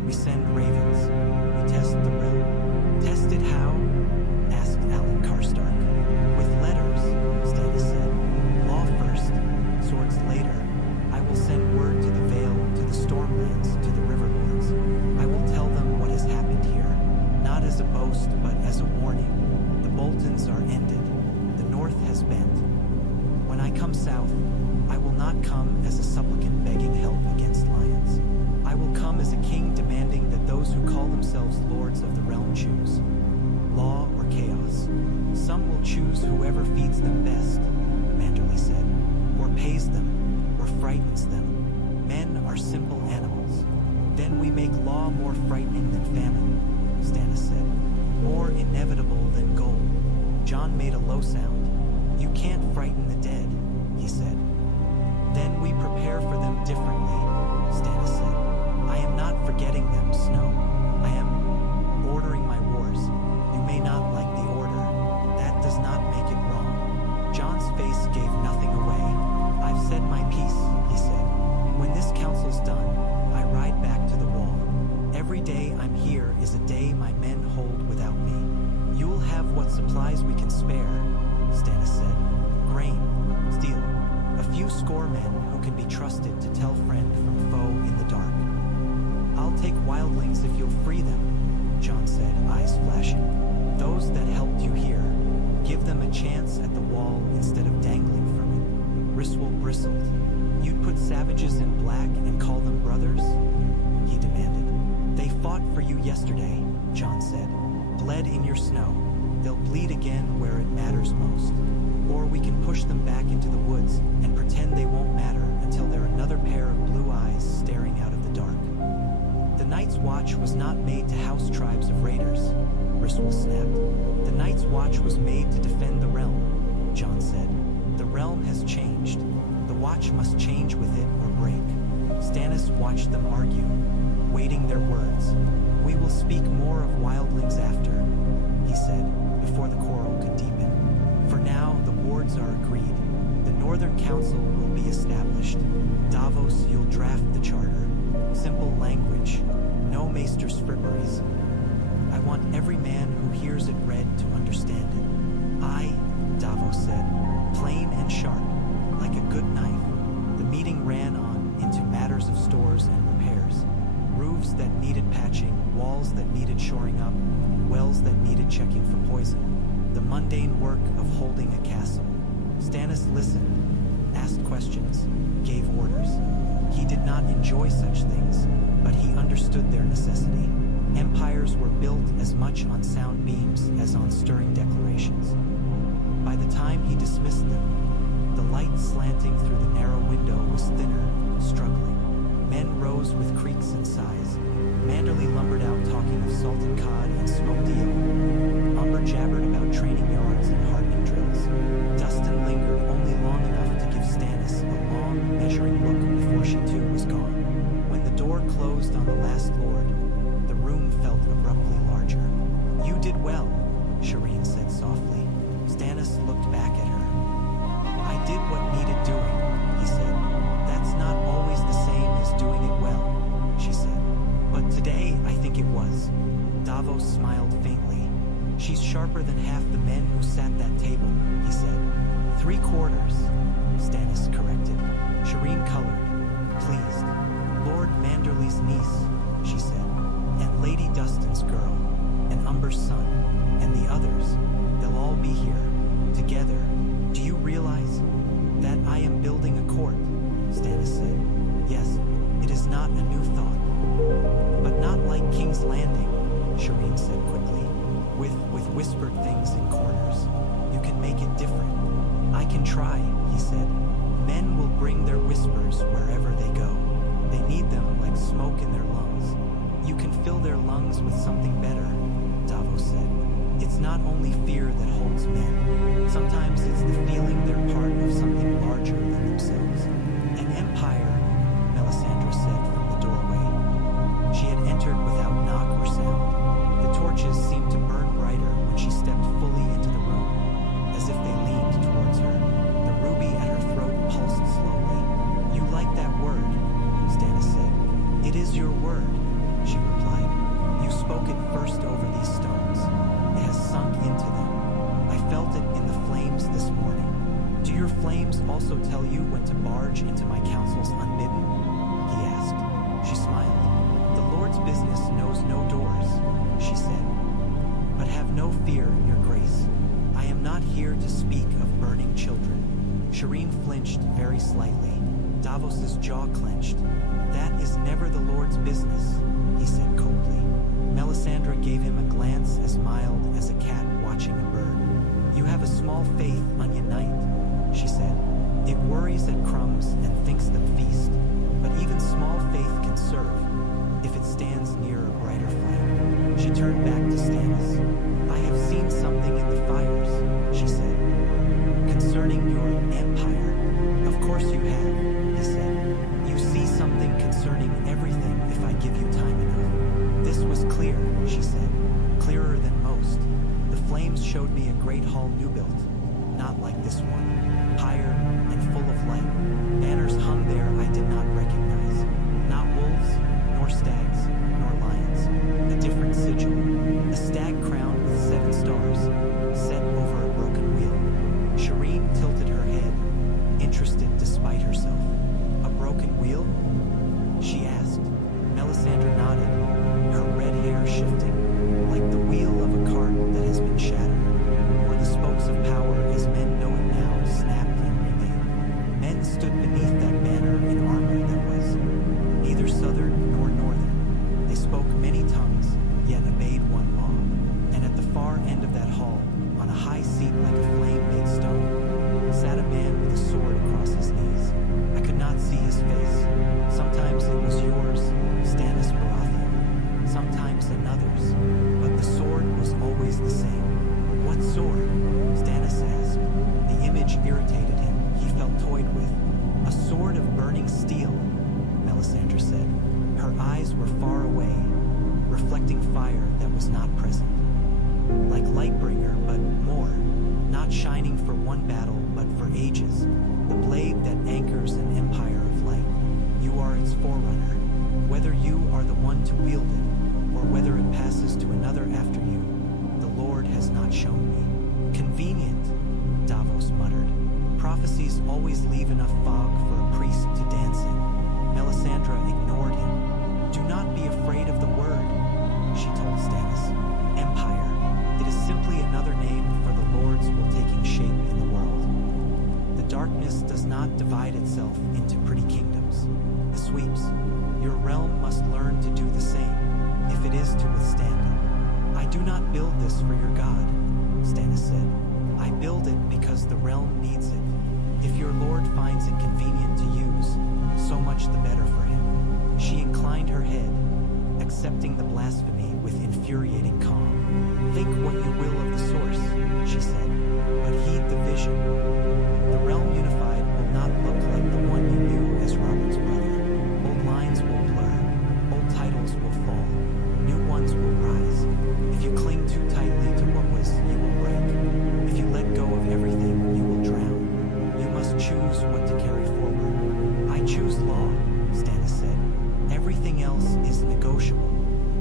We send ravens. We test the realm. Test it how? Asked Alan Karstark. With letters, Stannis said. Law first, swords later. I will send word to the Vale, to the Stormlands, to the Riverlords. I will tell them what has happened here, not as a boast, but as a warning. The Boltons are ended. The North has bent. When I come south, I will not come as a supplicant begging help against lions. I I will come as a king demanding that those who call themselves lords of the realm choose law or chaos. Some will choose whoever feeds them best, Manderly said, or pays them, or frightens them. Men are simple animals. Then we make law more frightening than famine, Stannis said, more inevitable than gold. Jon made a low sound. You can't frighten the dead, he said. Then we prepare for them differently, Stannis said. I am not forgetting them, Snow. I am ordering my wars. You may not like the order. That does not make it wrong. Jon's face gave nothing away. I've said my piece, he said. When this council's done, I ride back to the wall. Every day I'm here is a day my men hold without me. You'll have what supplies we can spare, Stannis said. Grain, steel, a few score men who can be trusted to tell friend from foe in the dark. I'll take wildlings if you'll free them, Jon said, eyes flashing. Those that helped you here, give them a chance at the wall instead of dangling from it. Ryswell bristled. You'd put savages in black and call them brothers? He demanded. They fought for you yesterday, Jon said. Bled in your snow. They'll bleed again where it matters most. Or we can push them back into the woods and pretend they won't matter until they're another pair of blue eyes staring out of the dark. The Night's Watch was not made to house tribes of raiders, Ryswell snapped. The Night's Watch was made to defend the realm, Jon said. The realm has changed. The Watch must change with it or break. Stannis watched them argue, waiting their words. We will speak more of wildlings after, he said, before the quarrel could deepen. For now, the wards are agreed. The Northern Council will be established. Davos, you'll draft the charter. Simple language, no maester's fripperies. I want every man who hears it read to understand it. I, Davos said, plain and sharp, like a good knife. The meeting ran on into matters of stores and repairs. Roofs that needed patching, walls that needed shoring up, wells that needed checking for poison. The mundane work of holding a castle. Stannis listened, asked questions, gave orders. He did not enjoy such things, but he understood their necessity. Empires were built as much on sound beams as on stirring declarations. By the time he dismissed them, the light slanting through the narrow window was thinner, struggling. Men rose with creaks and sighs. Manderly lumbered out talking of salted cod and smoked eel. Umber jabbered about training yards and hardening drills. Dustin lingered only long enough to give Stannis a long, measuring look before she too was gone. When the door closed on the last lord, the room felt abruptly larger. You did well, Shireen said softly. Stannis looked back at her. I did what needed doing, he said. That's not always the same as doing it well, she said. But today, I think it was. Davos smiled faintly. She's sharper than half the men who sat that table, he said. 3/4, Stannis corrected. Shireen colored, pleased. Lord Manderly's niece, she said. And Lady Dustin's girl, and Umber's son, and the others. They'll all be here, together. Do you realize that I am building a court? Stannis said. Yes, it is not a new thought. But not like King's Landing, Shireen said quickly. With whispered things in corners. You can make it different. I can try, he said. Men will bring their whispers wherever they go. They need them like smoke in their lungs. You can fill their lungs with something better, Davos said. It's not only fear that holds men. Sometimes it's the feeling they're part of something larger than themselves. An empire, Melisandre said from the doorway. She had entered without knock or sound. The torches seemed to burn brighter when she stepped fully into the room, as if they leaned towards her. The ruby at her throat pulsed slowly. You like that word, Stannis said. It is your word, she replied. You spoke it first over these stones. It has sunk into them. I felt it in the flames this morning. Do your flames also tell you when to barge into my councils unbidden? He asked. She smiled. The Lord's business knows no doors, she said. But have no fear, your grace. I am not here to speak of burning children. Shireen flinched very slightly. Davos's jaw clenched. "That is never the Lord's business," he said coldly. Melisandre gave him a glance as mild as a cat watching a bird. "You have a small faith, Onion Knight," she said. "It worries at crumbs and thinks them feast, but even small faith can serve if it stands near a brighter flame." She turned back to Stannis. "I have seen something in the fires," she said. "Concerning your empire." "Of course you have," he said. "You see something concerning everything if I give you time enough." "This was clear," she said. "Clearer than most. The flames showed me a great hall new built, not like this one, higher and full of light. Banners hung there I did not recognize. Not wolves, nor stags, nor lions. A different sigil. A stag crowned with 7 stars, set over a broken wheel." Shireen tilted her head, interested despite herself. "A broken wheel?" she asked. Melisandre nodded, her red hair shifting, like the wheel of a cart that has been shattered, or the spokes of power as men know it now snapped and remained. Men stood beneath that banner in armor that was neither southern nor northern. They spoke many tongues, yet obeyed one law. And at the far end of that hall, on a high seat like a flame-made stone, sat a man with a sword across his knees. I could not see his face. Sometimes it was yours, Stannis Baratheon. Sometimes another's, but the sword was always the same. "What sword?" Stannis asked. The image irritated him. He felt toyed with. "A sword of burning steel," Melisandre said. Her eyes were far away, reflecting fire that was not present. "Like Lightbringer, but more. Not shining for one battle, but for ages. The blade that anchors an empire of light. You are its forerunner. Whether you are the one to wield it, or whether it passes to another after you, the Lord has not shown me." "Convenient," Davos muttered. "Prophecies always leave enough fog for a priest to dance in." Melisandre ignored him. "Do not be afraid of the word," she told Stannis. "Empire. It is simply another name for the Lord's will taking shape in the world. The darkness does not divide itself into pretty kingdoms. It sweeps. Your realm must learn to do the same, if it is to withstand it." "I do not build this for your God," Stannis said. "I build it because the realm needs it. If your Lord finds it convenient to use, so much the better for him." She inclined her head, accepting the blasphemy with infuriating calm. "Think what you will of the source," she said, "but heed the vision. The realm unified will not look like the one you knew as Robert's brother. Old lines will blur, old titles will fall, new ones will rise. If you cling too tightly to what was, you will break. If you let go of everything, you will drown. You must choose what to carry forward." "I choose law," Stannis said. "Everything else is negotiable.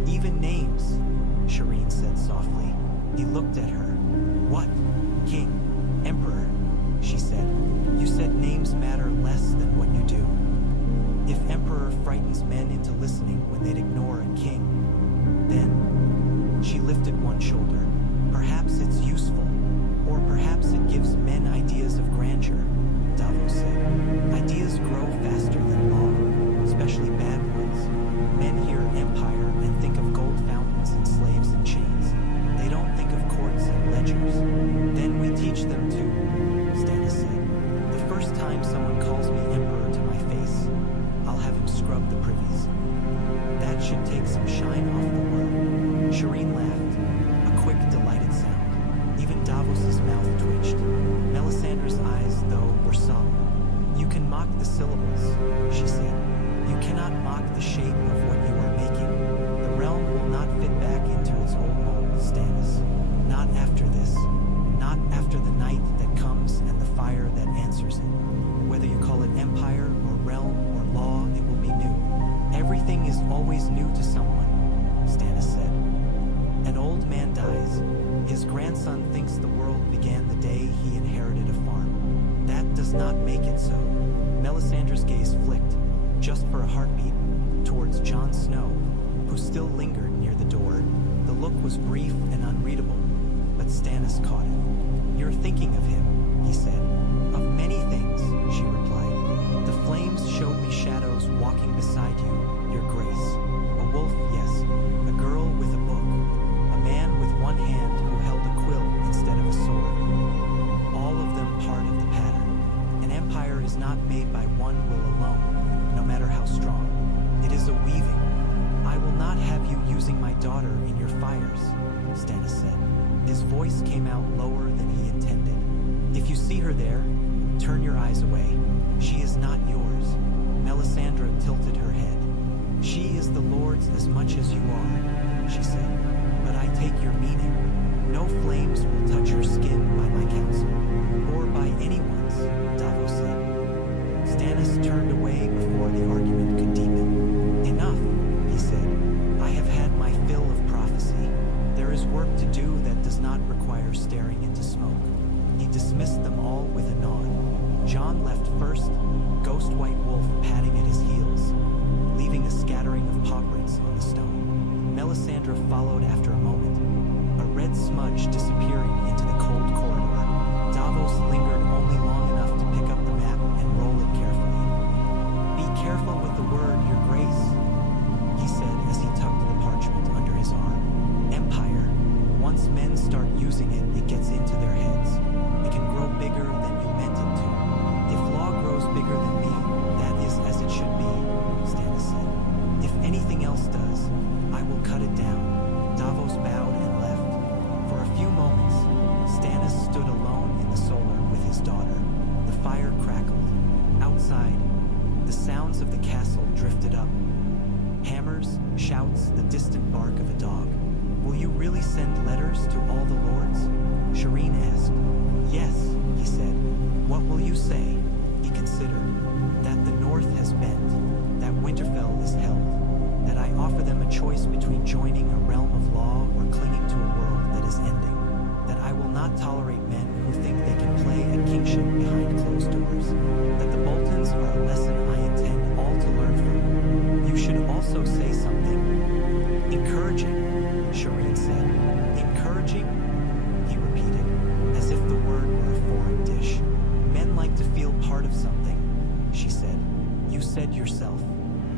Even names," Shireen said softly. He looked at her. "What? King? Emperor?" she said. "You said names matter less than what you do. If Emperor frightens men into listening when they'd ignore a king, then..." She lifted one shoulder. "Perhaps it's useful, or perhaps it gives men ideas of grandeur," Davos said. "Ideas grow faster than law, especially bad ones. Men hear empire and think of gold fountains and slaves in chains. They don't think of courts and ledgers. Then we teach them to," Stannis said. "The first time someone calls me emperor to my face, I'll have him scrub the privies. That should take some shine off the word." Shireen laughed, a quick, delighted sound. Even Davos's mouth twitched. Melisandre's eyes, though, were solemn. "You can mock the syllables," she said. "You cannot mock the shape of what you are making. The realm will not fit back into its old mold, Stannis. Not after this. Not after the night that comes and the fire that answers it. Whether you call it empire or realm or law, it will be new. Everything is always new to someone," Stannis said. "An old man dies. His grandson thinks the world began the day he inherited a farm. That does not make it so." Melisandre's gaze flicked, just for a heartbeat, towards Jon Snow, who still lingered near the door. The look was brief and unreadable, but Stannis caught it. "You're thinking of him," he said. "Of many things," she replied. "The flames show is not made by one will alone, no matter how strong. It is a weaving. I will not have you using my daughter in your fires, Stannis said. His voice came out lower than he intended. If you see her there, turn your eyes away. She is not yours. Melisandre tilted her head. She is the Lord's as much as you are, she said. But I take your meaning. No flames will touch her skin by my counsel, or by anyone's, Davos said. Stannis turned away before the argument could deepen. Enough, he said. I have had my fill of prophecy. There is work to do that does not require staring into smoke. He dismissed them all with a nod. Jon left first, ghost white wolf padding at his heels, leaving a scattering of paw prints on the stone. Melisandre followed after a moment, a red smudge disappearing into the cold corridor. Davos lingered only long enough to pick up the map and roll it carefully. Be careful with the word, your grace, he said as he tucked the parchment under his arm. Empire. Once men start using it, it gets into their heads. It can grow bigger than you meant it to. If law grows bigger than me, that is as it should be, Stannis said. If anything else does, I will cut it down. Davos bowed and left. For a few moments, Stannis stood alone in the solar with his daughter. The fire crackled. Outside, the sounds of the castle drifted up. Hammers, shouts, the distant bark of a dog. Will you really send letters to all the lords? Shireen asked. Yes, he said. What will you say? He considered. That the north has bent, that Winterfell is held, that I offer them a choice between joining a realm of law or clinging to a world that is ending, that I will not tolerate men who think they can play at kingship behind closed doors, that the Boltons are a lesson I intend all to learn from. You should also say something encouraging, Shireen said. Encouraging? He repeated, as if the word were a foreign dish. Men like to feel part of something, she said. You said yourself.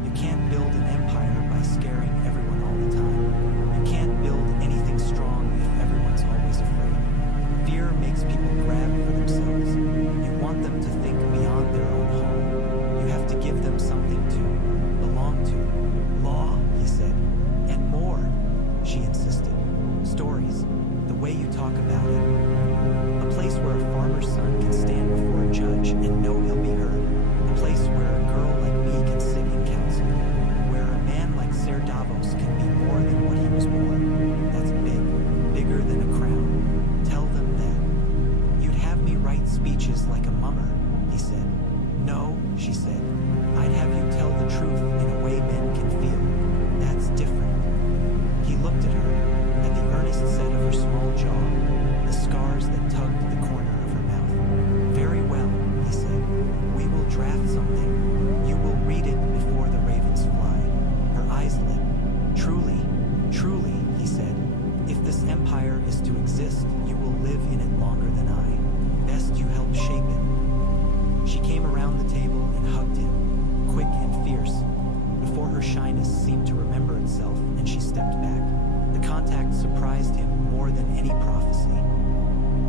You can't build an empire by scaring everyone all the time. You can't build anything strong if everyone's always afraid. Fear makes people grab for themselves. You want them to think beyond their own home. You have to give them something to belong to. Law, he said. And more, she insisted. Stories, the way you talk about it. A place where a farmer's son can stand before a judge and know he'll be heard. A place where a girl like me can sit in council. Where a man like Ser Davos can be more than what he was born. That's big, bigger than a crown. Tell them that. You'd have me write speeches like a mummer, he said. No, she said. I'd have you tell the truth in a way men can feel. That's different. He looked at her, at the earnest set of her small jaw, the scars that tugged the corner of her mouth. Very well, he said. We will draft something. You will read it before the ravens fly. Her eyes lit. Truly, truly, he said. If this empire is to exist, you will live in it longer than I. Best you help shape it. She came around the table and hugged him, quick and fierce, before her shyness seemed to remember itself and she stepped back. The contact surprised him more than any prophecy.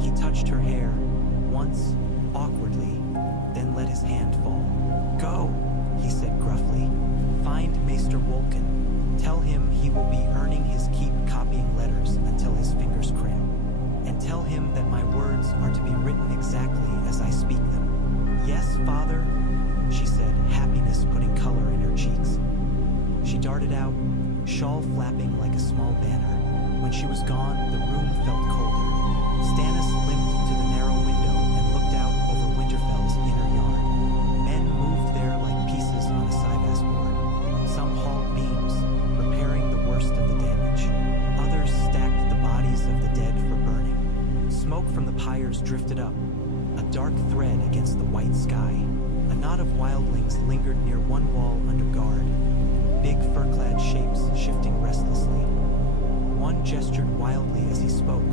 He touched her hair, once, awkwardly, then let his hand fall. Go, he said gruffly. Find Maester Wolken. Tell him he will be earning his keep copying letters until his fingers cramp. And tell him that my words are to be written exactly as I speak them. Yes, father, she said, happiness putting color in her cheeks. She darted out, shawl flapping like a small banner. When she was gone, the room felt colder. Stannis limped to the narrow window and looked out over Winterfell's inner yard. Men moved there like pieces on a Sybas board. Some hauled beams, repairing the worst of the damage. Others stacked the bodies of the dead for burning. Smoke from the pyres drifted up, a dark thread against the white sky. A knot of wildlings lingered near one wall under guard, big fur-clad shapes shifting restlessly. One gestured wildly as he spoke.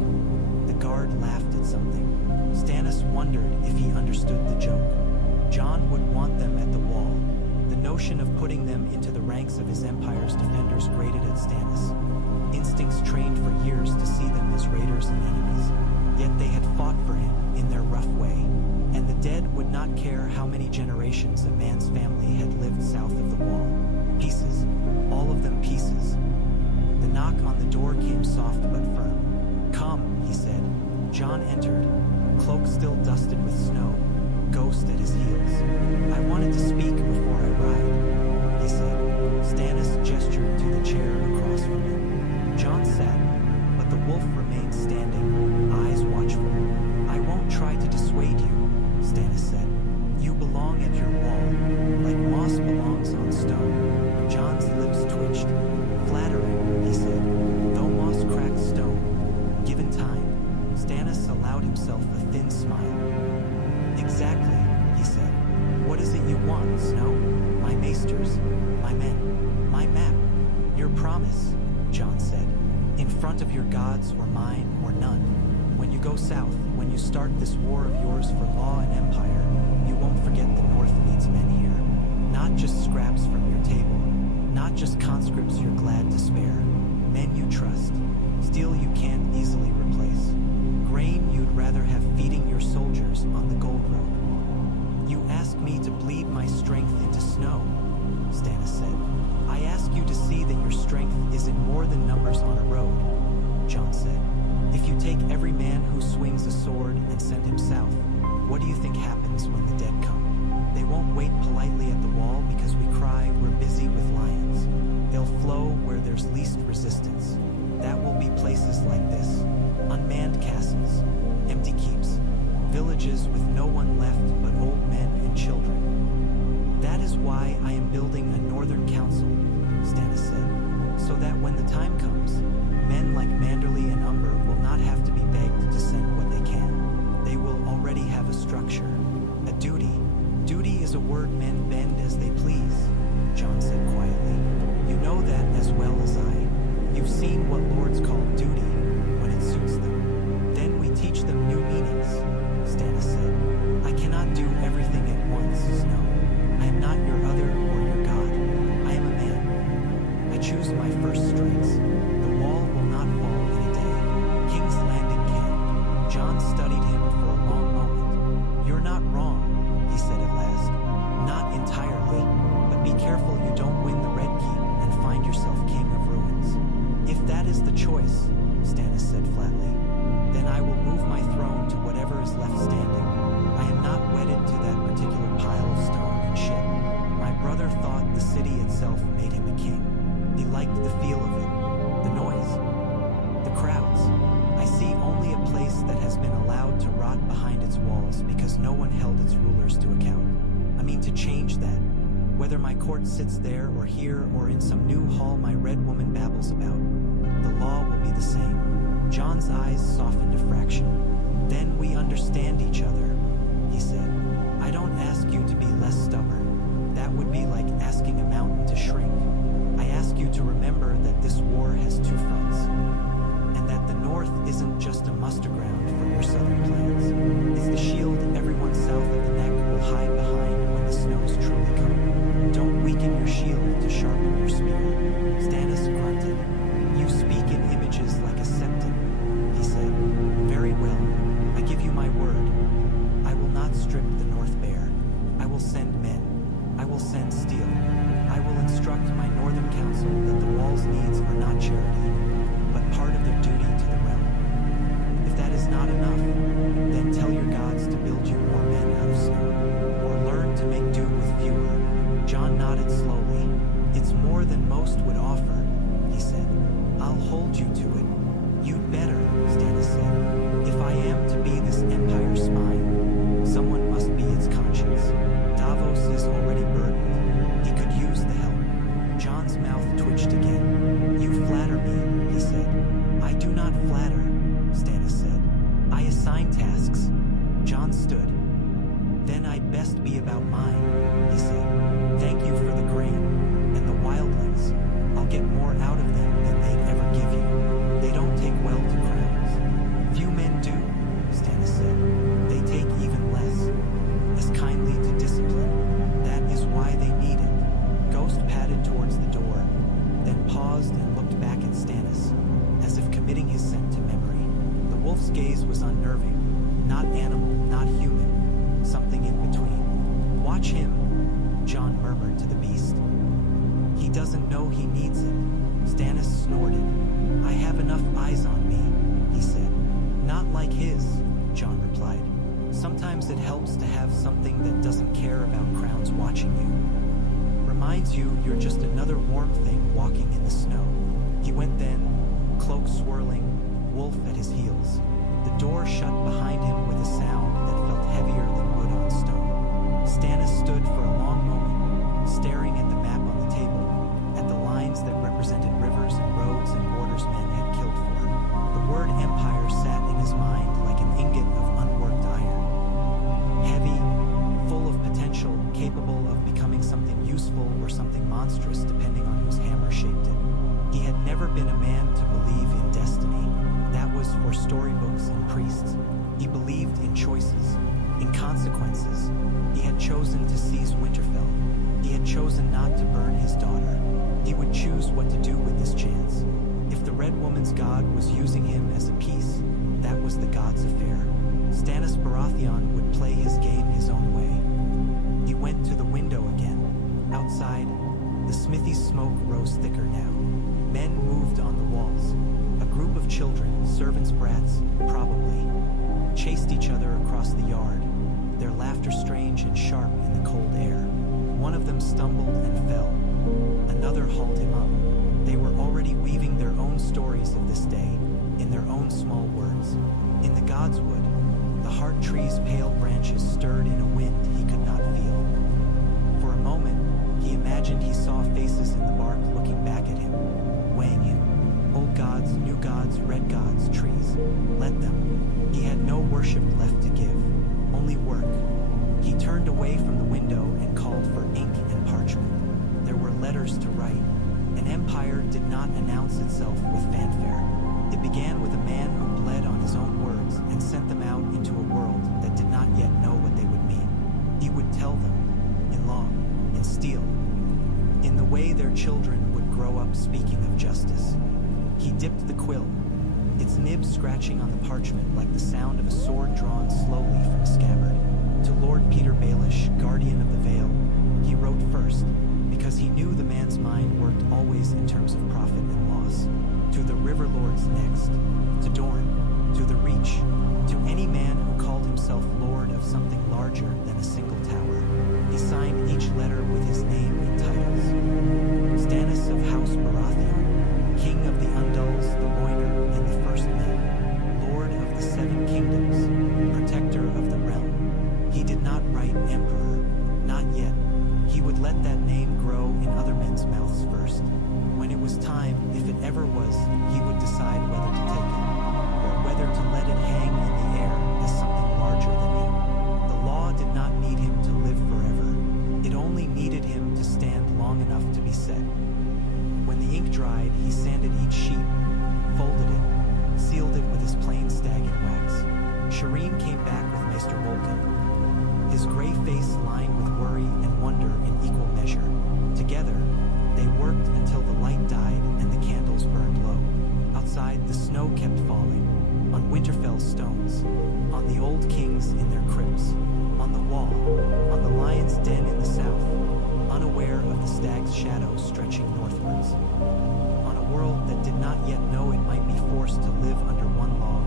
The guard laughed at something. Stannis wondered if he understood the joke. Jon would want them at the wall. The notion of putting them into the ranks of his empire's defenders grated at Stannis. Instincts trained for years to see them as raiders and enemies. Yet they had fought for him in their rough way, and the dead would not not care how many generations a man's family had lived south of the wall. Pieces, all of them pieces. The knock on the door came soft but firm. "Come," he said. Jon entered, cloak still dusted with snow, ghost at his heels. "I wanted to speak before I ride," he said. Stannis gestured to the chair across from him. Jon sat, but the wolf remained standing, eyes watchful. "I won't try to dissuade you," Stannis said. "You belong at your wall, like moss belongs on stone." Jon's lips twitched. "Flattering," he said, "though moss cracked stone." Given time, Stannis allowed himself a thin smile. "Exactly," he said. "What is it you want, Snow? My maesters, my men, my map, your promise," Jon said. "In front of your gods or mine or none. When you go south, when you start this war of yours for law and empire, you won't forget the North needs men here. Not just scraps from your table, not just conscripts you're glad to spare. Men you trust, steel you can't easily replace. Grain you'd rather have feeding your soldiers on the gold road." "You ask me to bleed my strength into snow," Stannis said. "I ask you to see that your strength isn't more than numbers on a road," Jon said. "If you take every man who swings a sword and send him south, what do you think happens when the dead come? They won't wait politely at the wall because we cry we're busy with lions. They'll flow where there's least resistance. That will be places like this. Unmanned castles, empty keeps, villages with no one left but old men and children. That is why I am building a northern council," Stannis said, "so that when the time comes, men like Manderly and Umber will not have to be begged to send what they can. They will already have a structure, a duty. Duty is a word men bend as they please," Jon said quietly. "You know that as well as I. You've seen what lords call duty when it suits them. Then we teach them new meanings," Stannis said. "I cannot do everything at once, Snow. I am not your other or your god. I am a man. I choose my first strikes. The wall will not fall in a day. King's Landing can." Jon studied him for a long moment. "You're not wrong," he said at last. "Not entirely, but be careful you don't win the Red Keep and find yourself king of ruins." "If that is the choice," Stannis said flatly, "then I will move my throne to whatever is left standing. I am not wedded to that particular pile of stone and shit. My brother thought the city itself made him a king. He liked the feel of it, the noise, the crowds. I see only a place that has been allowed to rot behind its walls because no one held its rulers to account. I mean to change that. Whether my court sits there or here or in some new hall my red woman babbles about, the law will be the same." Jon's eyes softened a fraction. "Then we understand each other," he said. "I don't ask you to be less stubborn. That would be like asking a mountain to shrink. I ask you to remember that this war has two fronts, and that the North isn't just a muster ground for your southern plans. It's the shield everyone south of the neck will hide behind when the snows truly come. Don't weaken your shield to sharpen your spear." Stannis grunted. "You speak in images like a septon," he said. "Very well. I give you my word. I will not strip the North bare. I will send men. I will send steel. I will instruct my northern council that the wall's needs are not charity, but part of their duty to the realm. If that is not enough, then tell your gods to build you more men out of snow, or learn to make do with fewer." Jon nodded slowly. "It's more than most would offer," he said. "I'll hold you to it." "You'd better," Stannis said. "If I am to be this empire's spine, someone must be its conscience. Davos is already burdened. He could use the help." Jon's mouth twitched again. "You flatter me," he said. "I do not flatter," Stannis said. "I assign tasks." Jon stood. "Then I'd best be about mine," he said. "Thank you for the grain and the wildlings. I'll get more out of them than they'd ever give you. They don't take well to crowds." "Few men do," Stannis said. "They take even less, as kindly to discipline. That is why they need it." Ghost padded towards the door, then paused and looked back at Stannis, as if committing his scent to memory. The wolf's gaze was unnerving. Not animal, not human. Something in between. Watch him, Jon murmured to the beast. He doesn't know he needs it. Stannis snorted. I have enough eyes on me, he said. Not like his, Jon replied. Sometimes it helps to have something that doesn't care about crowns watching you. Reminds you you're just another warm thing walking in the snow. He went then, cloak swirling, wolf at his heels. The door shut behind him with a sound that felt heavier than wood on stone. Stannis stood for a long moment, staring at the map on the table, at the lines that represented rivers and roads and borders men had killed for. The word empire sat in his mind like an ingot of unworked iron. Heavy, full of potential, capable of becoming something useful or something monstrous depending on whose hammer shaped it. He had never been a man to believe in destiny. That was for storybooks and priests. He believed in choices, in consequences. He had chosen to seize Winterfell. He had chosen not to burn his daughter. He would choose what to do with this chance. If the Red Woman's god was using him as a piece, that was the god's affair. Stannis Baratheon would play his game his own way. He went to the window again. Outside, the smithy's smoke rose thicker now. Men moved on the walls. A group of children, servants' brats, probably, chased each other across the yard, their laughter strange and sharp in the cold air. One of them stumbled and fell. Another hauled him up. They were already weaving their own stories of this day, in their own small words. In the God's Wood, the heart tree's pale branches stirred in a wind he could not feel. For a moment, he imagined he saw faces in the bark looking back at him, weighing him. Old gods, new gods, red gods, trees. Let them. He had no worship left to give, only work. He turned away from the window and called for ink and parchment. There were letters to write. An empire did not announce itself with fanfare. It began with a man who bled on his own words and sent them out into a world that did not yet know what they would mean. He would tell them, in law, in steel, in the way their children would grow up speaking of justice. He dipped the quill, its nib scratching on the parchment like the sound of a sword drawn slowly from a scabbard. To Lord Peter Baelish, guardian of the Vale, he wrote first, because he knew the man's mind worked always in terms of profit and loss. To the River Lords next, to Dorne, to the Reach, to any man who called himself lord of something larger than a single tower. He signed each letter with his name and titles. Stannis of House Baratheon, King of the Undulls, the Loiner, and the First Men, Lord of the Seven Kingdoms, Protector of the Realm. He did not write Emperor, not yet. He would let that name grow in other men's mouths first. When it was time, if it ever was, he would decide whether to take it, or whether to let it hang in the air as something larger than him. The law did not need him to live forever. It only needed him to stand long enough to be set. When the ink dried, he sanded each sheet, folded it, sealed it with his plain stag and wax. Shireen came back with Maester Wolkan, his gray face lined with worry and wonder in equal measure. Together, they worked until the light died and the candles burned low. Outside, the snow kept falling, on Winterfell stones, on the old kings in their crypts, on the wall, on the lion's den in the south, unaware of the stag's shadow stretching northwards. On a world that did not yet know it might be forced to live under one law,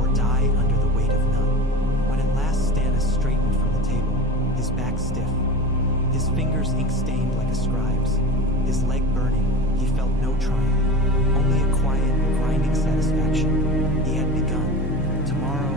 or die under the weight of none. When at last Stannis straightened from the table, his back stiff, his fingers ink-stained like a scribe's, his leg burning, he felt no triumph, only a quiet, grinding satisfaction. He had begun. Tomorrow